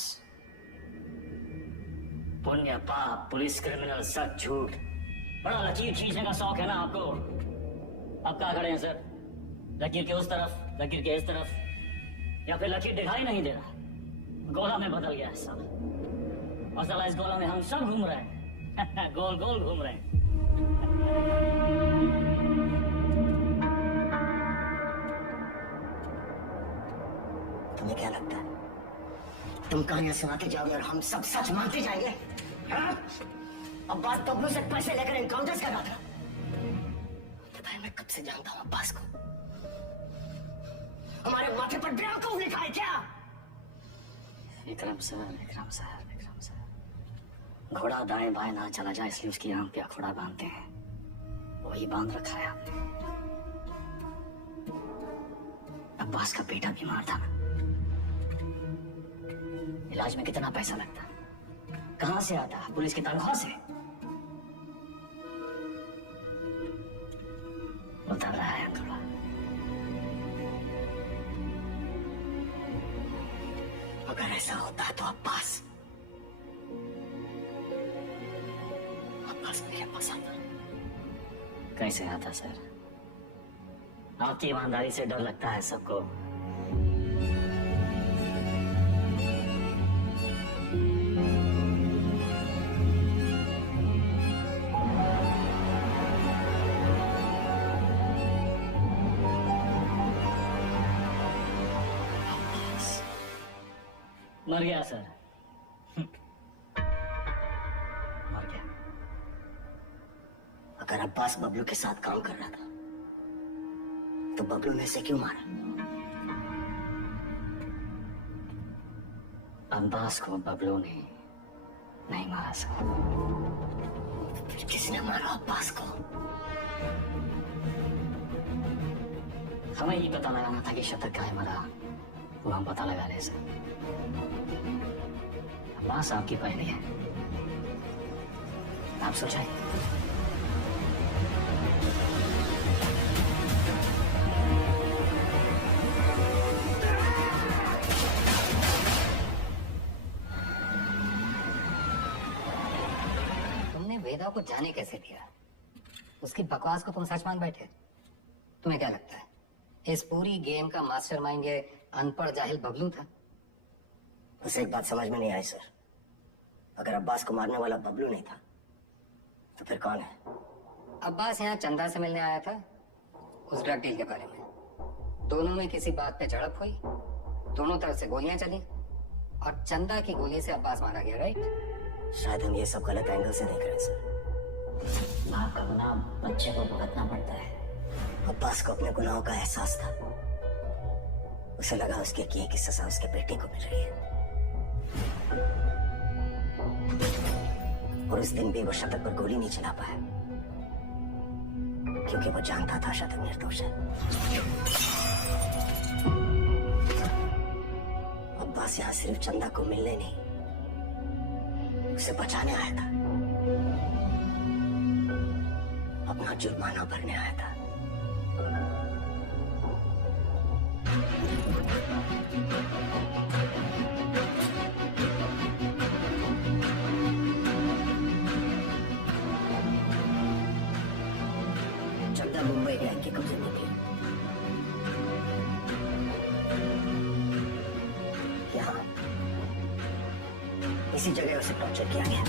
पुण्य पाप, पुलिस, क्रिमिनल, सच झूठ, बड़ा लकीर खींचने का शौक है ना आपको। अब कहाँ खड़े हैं सर? लकीर के उस तरफ, लकीर के इस तरफ, या फिर लकीर दिखाई नहीं दे रहा? गोला में बदल गया है साला, और साला इस गोला में हम सब घूम रहे हैं। गोल गोल घूम रहे हैं। तुम्हें क्या लगता है तुम कहानियां सुनाते जाओगे और हम सब सच मानते जाएंगे? हाँ? अब बात तब्बू से पैसे लेकर एनकाउंटर्स कर रहा था। तो भाई मैं कब से जानता हूँ अब्बास को। हमारे माथे पर बेवकूफ लिखा है क्या? Vikram sir, Vikram sir, Vikram sir, घोड़ा दाएं बाएं ना चला जाए इसलिए उसकी आंख पे अखोड़ा बांधते हैं, वही बांध रखा है आपने। अब्बास का बेटा बीमार था, इलाज में कितना पैसा लगता, कहां से आता? पुलिस की तनख्वाह से। बता रहा है थोड़ा। अगर ऐसा होता तो अब्बास मेरे पास आता। कैसे आता सर? आपकी ईमानदारी से डर लगता है सबको। मर गया सर। मर गया? अगर अब्बास बबलू के साथ काम कर रहा था तो बबलू ने इसे क्यों मारा? अब्बास को बबलू ने अब्बास। फिर किसने मारा अब्बास को? हमें ही पता लगाना था कि शतक का है मरा, वो हम पता लगा रहे सर। अब्बास आपकी पहली है, आप सोचाए। तुमने वेदा को जाने कैसे दिया? उसकी बकवास को तुम सच मान बैठे? तुम्हें क्या लगता है इस पूरी गेम का मास्टरमाइंड ये अनपढ़ जाहिल बबलू था? उसे एक बात समझ में नहीं आई सर, अगर अब्बास को मारने वाला बबलू नहीं था तो फिर कौन है? अब्बास यहाँ चंदा से मिलने आया था उस ड्रग डील के बारे में। दोनों में किसी बात पे झड़प हुई, दोनों तरफ से गोलियां चली और चंदा की गोली से अब्बास मारा गया, राइट? शायद हम ये सब गलत एंगल से देख रहे हैं सर। बाप का गुनाह बच्चे को भुगतना पड़ता है। अब्बास को अपने गुनाहों का एहसास था, उसे लगा उसके किए की सजा उसके बेटे को मिल रही है, और उस दिन भी वो शतक पर गोली नहीं चला पाया क्योंकि वो जानता था शतक निर्दोष है। अब्बास यहाँ सिर्फ चंदा को मिलने नहीं, उसे बचाने आया था, अपना जुर्माना भरने आया था। चंदा मुंबई गैंग के कब्जे में थी। यहाँ इसी जगह उसे टॉर्चर किया गया।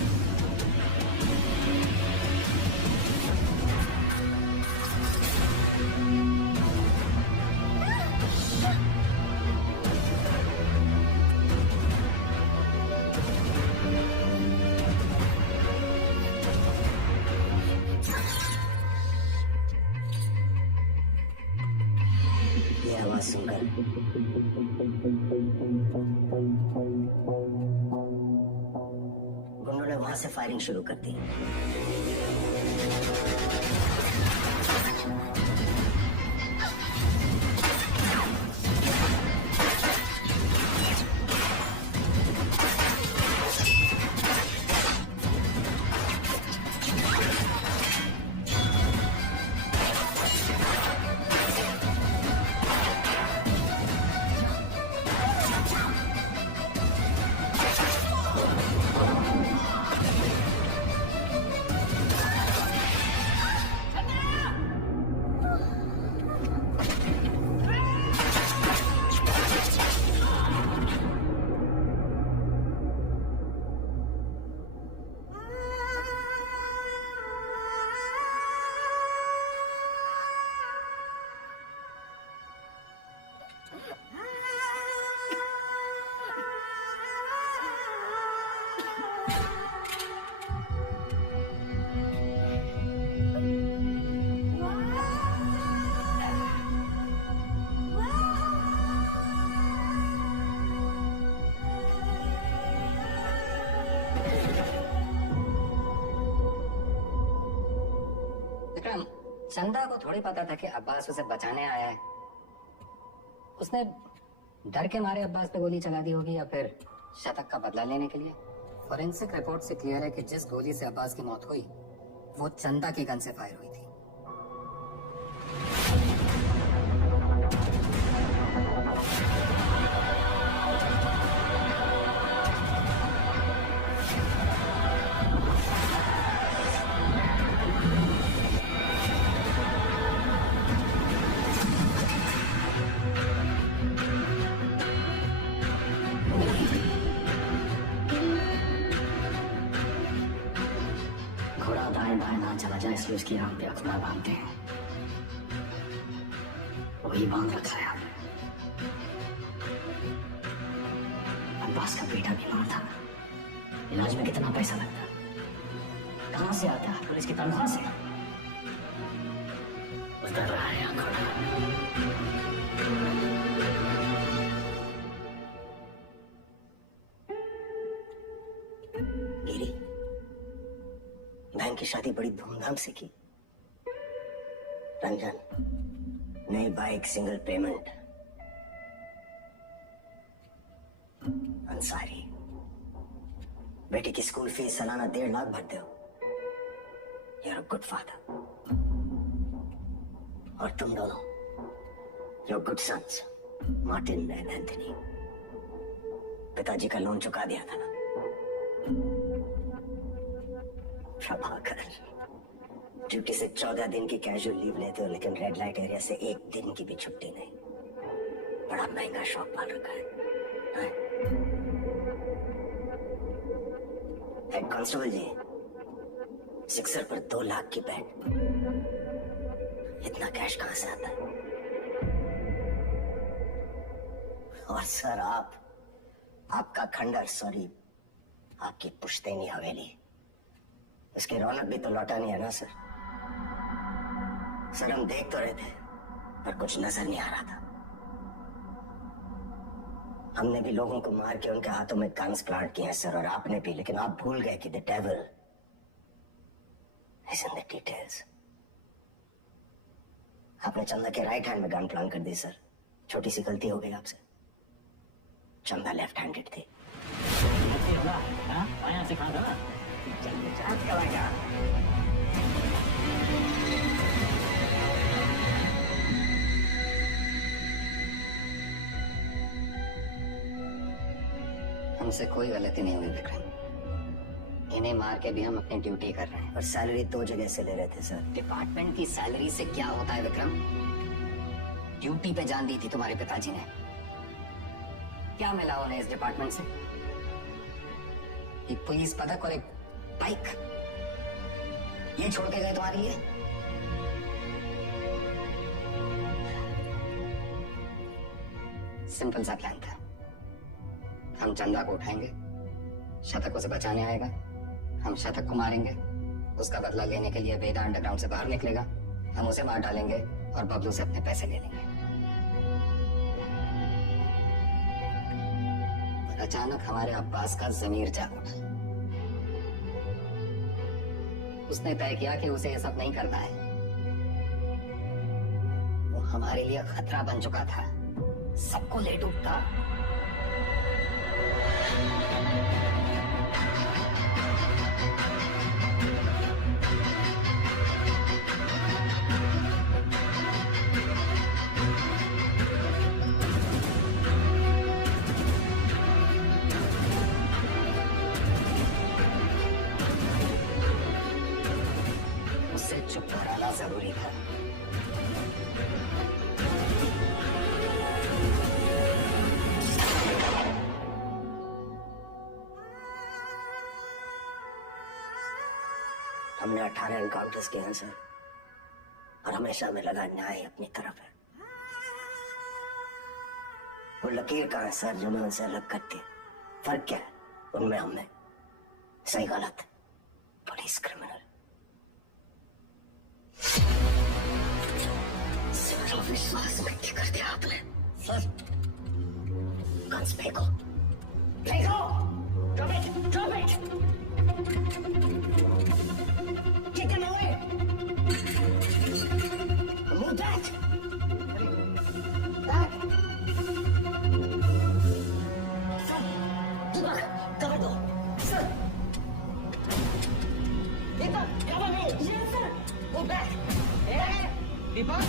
ये आवाज सुनकर गुंडों ने वहां से फायरिंग शुरू कर दी। विक्रम, चंदा को थोड़ी पता था कि अब्बास उसे बचाने आया है। उसने डर के मारे अब्बास पे गोली चला दी होगी या फिर शतक का बदला लेने के लिए। फॉरेंसिक रिपोर्ट से क्लियर है कि जिस गोली से अब्बास की मौत हुई वो चंदा की गन से फायर हुई थी। घोड़ा दाएं बाएं ना चला जाए इसलिए उसकी आंख पे अखबार बांधते हैं, वही बांध रखा है आपने। अब्बास का बेटा बीमार था, इलाज में कितना पैसा लगता, कहां से आता? पुलिस की तनख्वाह से। उतर रहा है घोड़ा। गिरी बहन की शादी बड़ी धूमधाम से की। रंजन, नई बाइक, सिंगल पेमेंट। अंसारी, बेटी की स्कूल फीस सालाना 1.5 लाख भरते हो। You're a good father. और तुम दोनों, you're good sons, Martin and Anthony. पिताजी का लोन चुका दिया था ना। प्रभाकर, ड्यूटी से 14 दिन की कैजुअल लीव लेते हो, लेकिन रेड लाइट एरिया से 1 दिन की भी छुट्टी नहीं। बड़ा महंगा शौक पाल रखा है। हेड कांस्टेबल जी, सिक्सर पर 2 लाख की बेट। इतना कैश कहां से आता है? और सर आपका खंडर, सॉरी, आपकी पुश्तैनी हवेली, इसकी रौनक भी तो लौटा नहीं है ना सर। सर हम देख तो रहे थे, पर कुछ नजर नहीं आ रहा था। हमने भी लोगों को मार के उनके हाथों में गन्स प्लांट किए हैं सर, और आपने भी, लेकिन आप भूल गए कि the devil is in the details. आपने चंदा के राइट हैंड में गन प्लांट कर दी सर। छोटी सी गलती हो गई आपसे। चंदा लेफ्ट हैंडेड थी। सिखा दो। हमसे कोई गलती नहीं हुई विक्रम। इन्हें मार के भी हम अपनी ड्यूटी कर रहे हैं। और सैलरी 2 जगह से ले रहे थे सर। डिपार्टमेंट की सैलरी से क्या होता है विक्रम? ड्यूटी पे जान दी थी तुम्हारे पिताजी ने। क्या मिला उन्हें इस डिपार्टमेंट से? एक पुलिस पदक और एक बाइक, ये छोड़ के गए तुम्हारे लिए? सिंपल सा प्लान था। हम चंदा को उठाएंगे, शतक उसे बचाने आएगा, हम शतक को मारेंगे, उसका बदला लेने के लिए वेदा अंडरग्राउंड से बाहर निकलेगा, हम उसे मार डालेंगे और बबलू से अपने पैसे ले लेंगे। और अचानक हमारे अब्बास का जमीर जाग उठा। उसने तय किया कि उसे ये सब नहीं करना है। वो हमारे लिए खतरा बन चुका था, सबको ले डूबता। उससे चुप कराना जरूरी था। हमने 18 एनकाउंटर्स किए हैं सर, और हमेशा में लगा न्याय अपनी तरफ है। वो लकीर कहाँ है सर जो मैं उनसे अलग करती है? फर्क क्या है उनमें हमें? सही गलत, पुलिस क्रिमिनल। सर विश्वास मिट्टी कर दिया आपने। सर गन्स फेंको, फेंको। Drop it, drop it. Kick him away. Move back. Back. Sir, Deepak, cover दो. Sir. Deepak, cover me. Yes, sir. Move back. Hey, Deepak.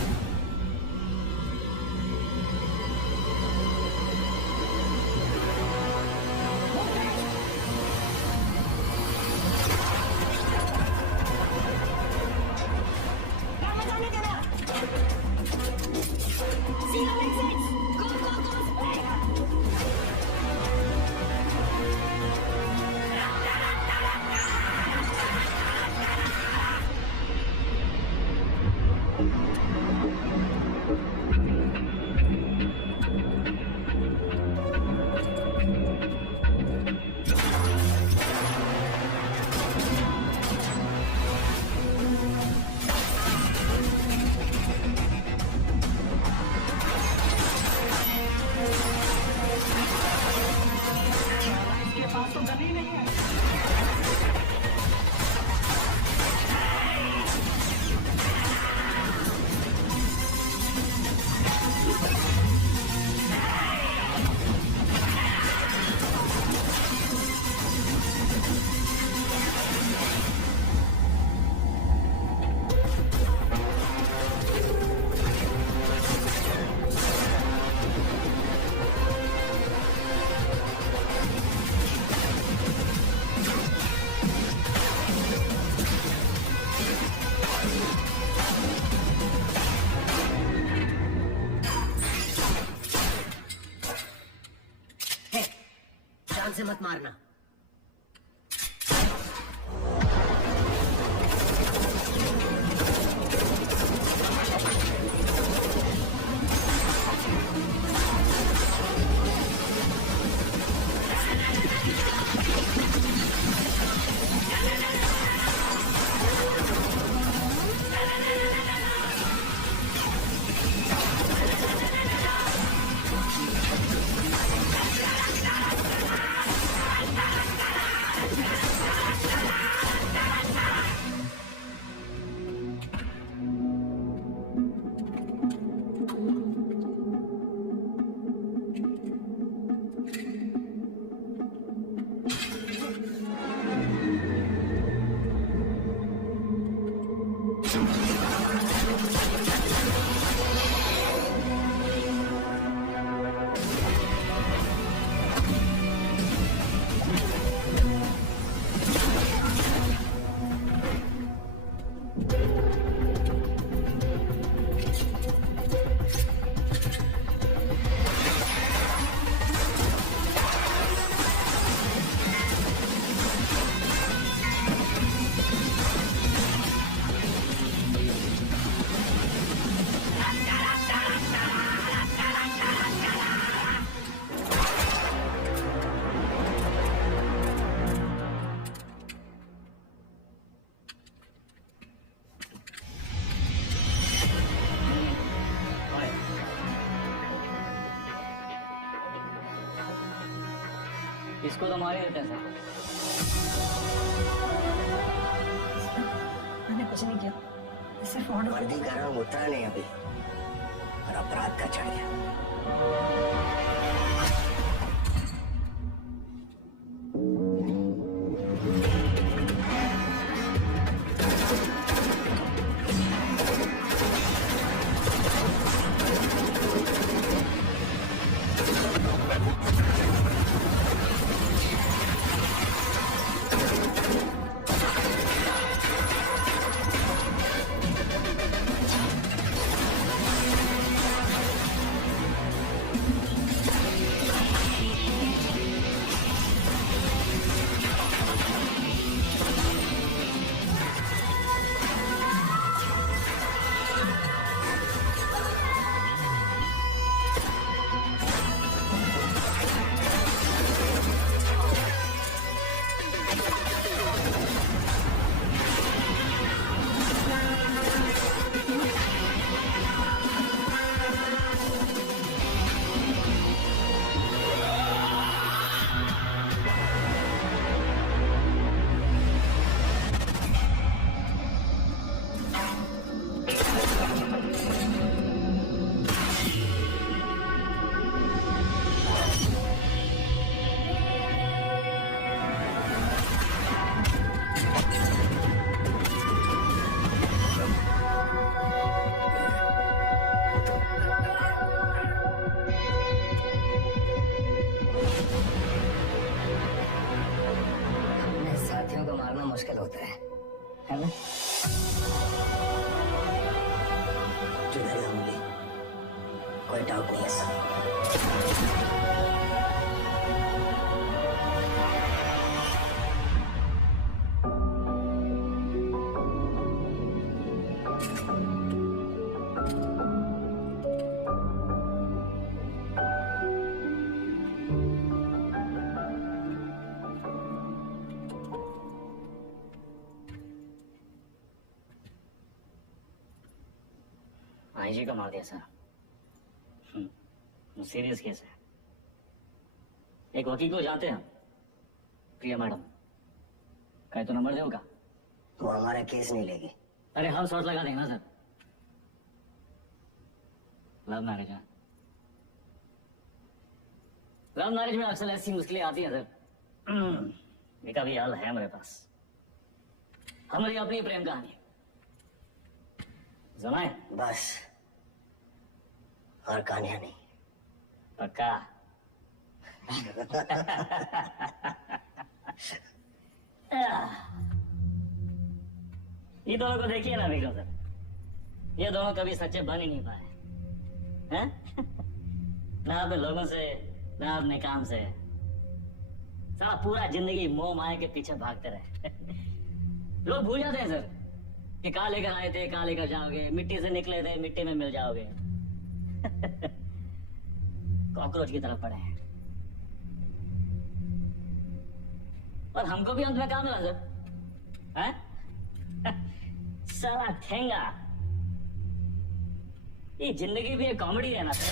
से मत मारना। इसको तो मार ही देते हैं सर। मैंने कुछ नहीं किया, सिर्फ ऑर्डर। वर्दी का रंग उतरा नहीं अभी और अपराध का चढ़ गया। मुश्किल होता है ना? जिधर होंगे कोई डाउट नहीं है सर। आईजी का मार दिया सर। सीरियस केस है। एक वकील को जानते हैं, प्रिया मैडम। कहे तो नंबर देगा? वो हमारा केस नहीं लेगी। अरे हम शॉट लगा देंगे ना सर। लव मैरिज है। लव मैरिज में अक्सर ऐसी मुश्किलें आती हैं सर। एक भी हाल है मेरे पास। हमारी अपनी प्रेम कहानी सुनाए? बस और कहानियां नहीं। पक्का? ये दोनों को देखिए ना विक्रम सर, ये दोनों कभी सच्चे बन ही नहीं पाए हैं? ना अपने लोगों से, ना अपने काम से, सारा पूरा जिंदगी मोह माया के पीछे भागते रहे। लोग भूल जाते हैं सर कि कहाँ लेकर आए थे, कहाँ लेकर जाओगे, मिट्टी से निकले थे, मिट्टी में मिल जाओगे। कॉकरोच की तरह पड़े हैं। और हमको भी अंत में काम मिला सर, हैं? साला ठेंगा। ये जिंदगी भी एक कॉमेडी है ना सर।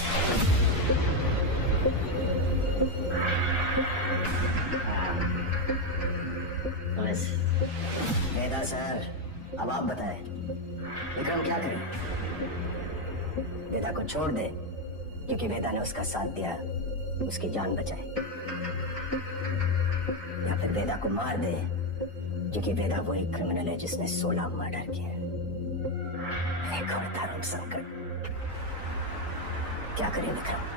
बस वेदा सर, अब आप बताएं विक्रम क्या करे? वेदा को छोड़ दे क्योंकि वेदा ने उसका साथ दिया, उसकी जान बचाई, या फिर वेदा को मार दे क्योंकि वेदा वही क्रिमिनल है जिसने 16 मर्डर किए। एक और दारुण संकट, क्या करें विक्रम?